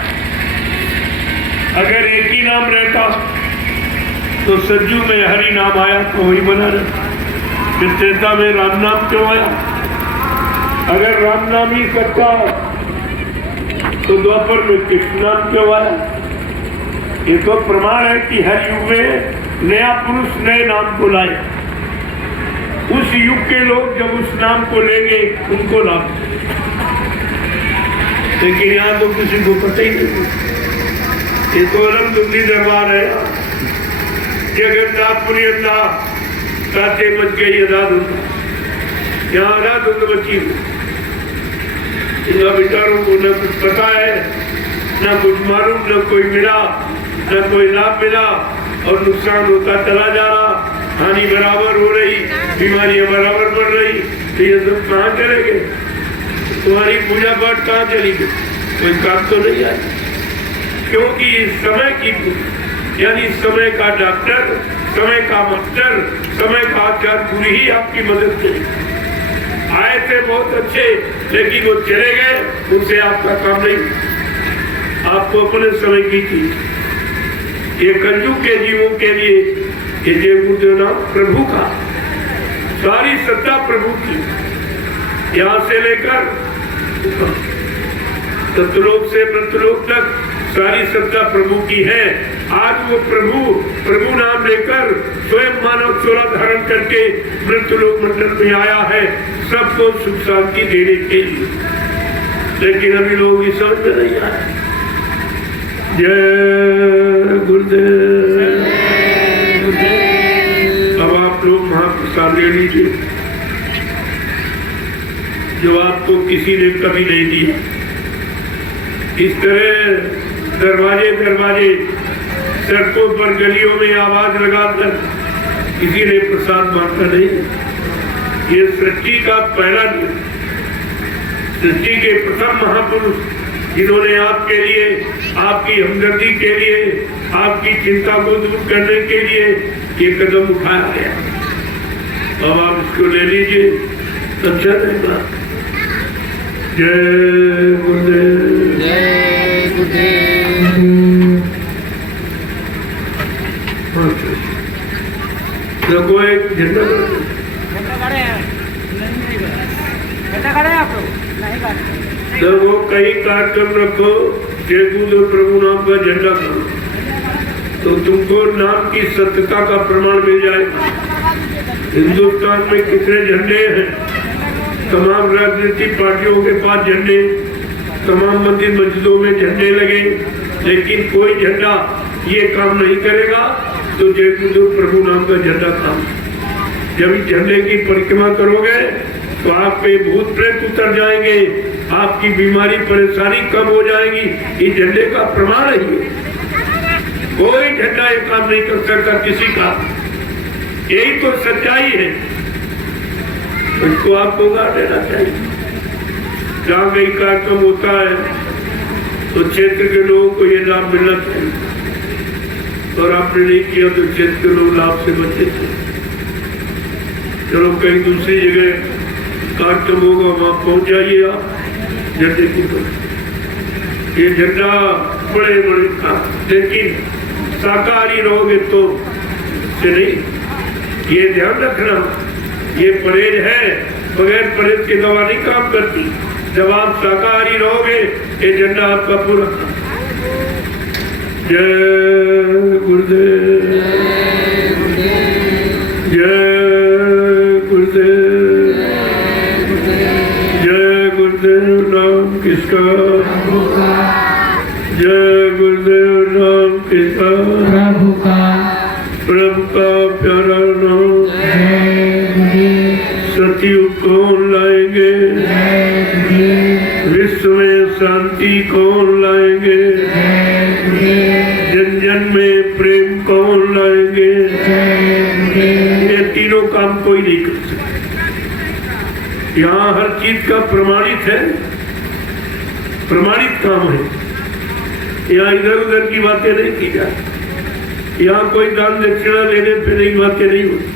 अगर एक ही नाम रहता तो सज्जू में हरि नाम आया तो वही बना रहता। फिर त्रेता में राम नाम क्यों आया? अगर राम नाम ही करता तो द्वापर में कृष्ण नाम क्यों आया? ये तो प्रमाण है कि हर युग में नया पुरुष नए नाम को लाए। उस युग के लोग जब उस नाम को लेंगे उनको लाभ, लेकिन यहाँ तो किसी को पता ही नहीं। ये तो अलग दुखी दरबार है। जगन्नाथपुरी अल्लाह काते मच गई अदाधुंध, यहाँ अदाधुंध मची। इन बेचारों को न कुछ पता है, न कुछ मालूम, न कोई मिला, न कोई लाभ मिला और नुकसान होता चला जा रहा। हानि बराबर हो रही, बीमारियां बराबर बढ़ रही। तो ये सब कहाँ चलेंगे? तुम्हारी पूजा पाठ कहाँ चलेगी? कोई काम तो नहीं आए, क्योंकि समय की यानी समय का डॉक्टर, समय का मास्टर, समय का आचार्य पूरी ही आपकी मदद करेगी। आए थे बहुत अच्छे, लेकिन वो चले गए, उनसे आपका काम नहीं। आपको अपने समय की थी। ये कलयुग के जीवों के लिए ये जय गुरुदेव नाम प्रभु का, सारी सत्ता प्रभु की, यहाँ से लेकर सतलोक से मृतलोक तक सारी सत्ता प्रभु की है। आज वो प्रभु नाम लेकर स्वयं मानव चोला धारण करके मृतलोक मंडल में आया है, सबको सुख शांति देने के लिए। लेकिन अभी लोग इस समझ में नहीं आए। जय गुरुदेव। अब आप लोग महाप्रसाद ले लीजिए, जो आपको किसी ने कभी नहीं दिया। इस तरह दरवाजे दरवाजे, सड़कों पर, गलियों में आवाज लगाकर किसी ने प्रसाद बांटा नहीं। ये सृष्टि का पहला दिन, सृष्टि के प्रथम महापुरुष जिन्होंने आपके लिए, आपकी हमदर्दी के लिए, आपकी चिंता को दूर करने के लिए ये कदम उठाया गया। अब आप इसको ले लीजिए, अच्छा रहेगा। जय गुरुदेव। जय गुरुदेव। देखो एक झंडा देखो, कई कार्यक्रम रखो, जय गुरुदेव प्रभु नाम का झंडा करो, तो तुमको नाम की सत्यता का प्रमाण मिल जाएगा। हिंदुस्तान में कितने झंडे हैं? तमाम राजनीतिक पार्टियों के पास झंडे, तमाम मंदिर मस्जिदों में झंडे लगे, लेकिन कोई झंडा ये काम नहीं करेगा तो जय गुरुदेव प्रभु नाम का झंडा काम। जब इस झंडे की परिक्रमा करोगे तो आप पे भूत प्रेत उतर जाएंगे, आपकी बीमारी परेशानी कम हो जाएगी। इस झंडे का प्रमाण है ये। कोई झंडा ये काम नहीं कर सकता किसी का। यही तो सच्चाई है, इसको आपको गा देना चाहिए। जहाँ कहीं कार्यक्रम होता है तो क्षेत्र के लोगों को ये लाभ मिलना चाहिए, और आपने नहीं किया तो क्षेत्र के लोग लाभ से बचे थे। चलो कहीं दूसरी जगह कार्यक्रम होगा, वहां पहुंच जाइए आप झंडे की तरफ। ये झंडा बड़े बड़े था, लेकिन शाकाहारी रहोगे तो से नहीं। ये ध्यान रखना, ये परहेज है, बगैर परहेज के दवा नहीं काम करती। जब आप शाकाहारी रहोगे ये झंडा आपका पूरा। जय गुरुदेव। जय गुरुदेव। जय गुरुदेव नाम किसका? जय गुरुदेव नाम किसका? प्रभु का। प्रभु का प्यारा नाम। जय गुरुदेव। सतयुग कौन लाएंगे, जय गुरुदेव, विश्व में शांति कौन लाएंगे, जय गुरुदेव, जन जन में प्रेम कौन लाएंगे। जय गुरुदेव, ये तीनों काम कोई नहीं कर सकता। यहाँ हर चीज का प्रमाणित है, प्रमाणित काम है। यहाँ इधर उधर की बातें नहीं की जाती। यहाँ कोई दान दक्षिणा लेने पे नहीं बातें नहीं होती।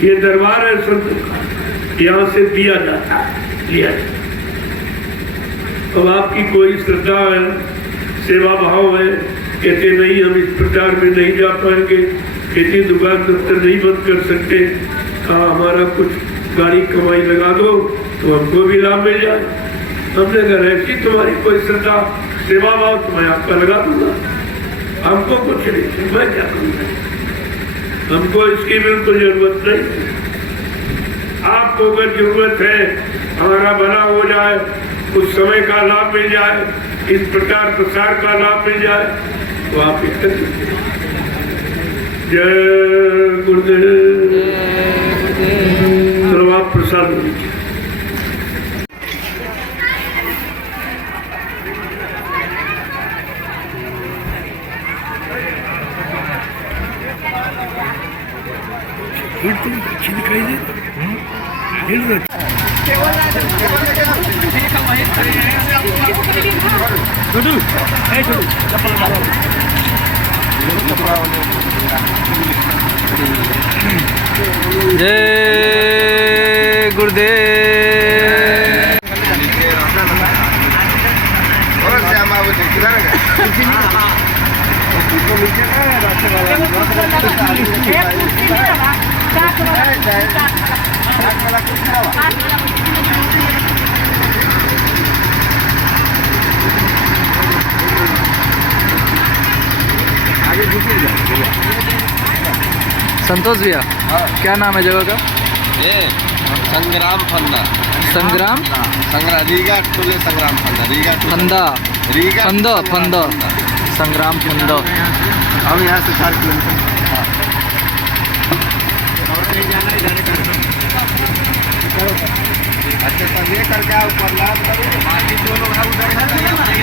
ये दरबार है संतों का, यहाँ से दिया जाता है, लिया जाता है। अब आपकी कोई श्रद्धा है, सेवा भाव है, कहते नहीं हम इस प्रचार में नहीं जा पाएंगे, खेती दुकान दफ्तर नहीं बंद कर सकते, हमारा कुछ गाड़ी कमाई लगा दो तो हमको भी लाभ मिल जाए। हमने अगर ऐसी तुम्हारी कोई श्रद्धा सेवा भाव तो मैं आपका लगा दूंगा, हमको कुछ नहीं, मैं क्या करूँगा, हमको इसकी बिल्कुल जरूरत नहीं। आपको अगर जरूरत है हमारा भला हो जाए, उस समय का लाभ मिल जाए, इस प्रचार प्रसार का लाभ मिल जाए तो आप इसका जय गुरुदेव। चलो आप प्रसाद लीजिए। जय गुरुदेव। संतोष भैया, क्या नाम है जगह का? ये संग्राम फंदा, संग्राम रीगा टुले संग्राम फंदा, रीगा फंदा, रीगा फंदा फंदा, संग्राम फंदा। हम यहाँ से 4 किलोमीटर। अच्छा तब ये करके ऊपर लाभ करो, बाकी दोनों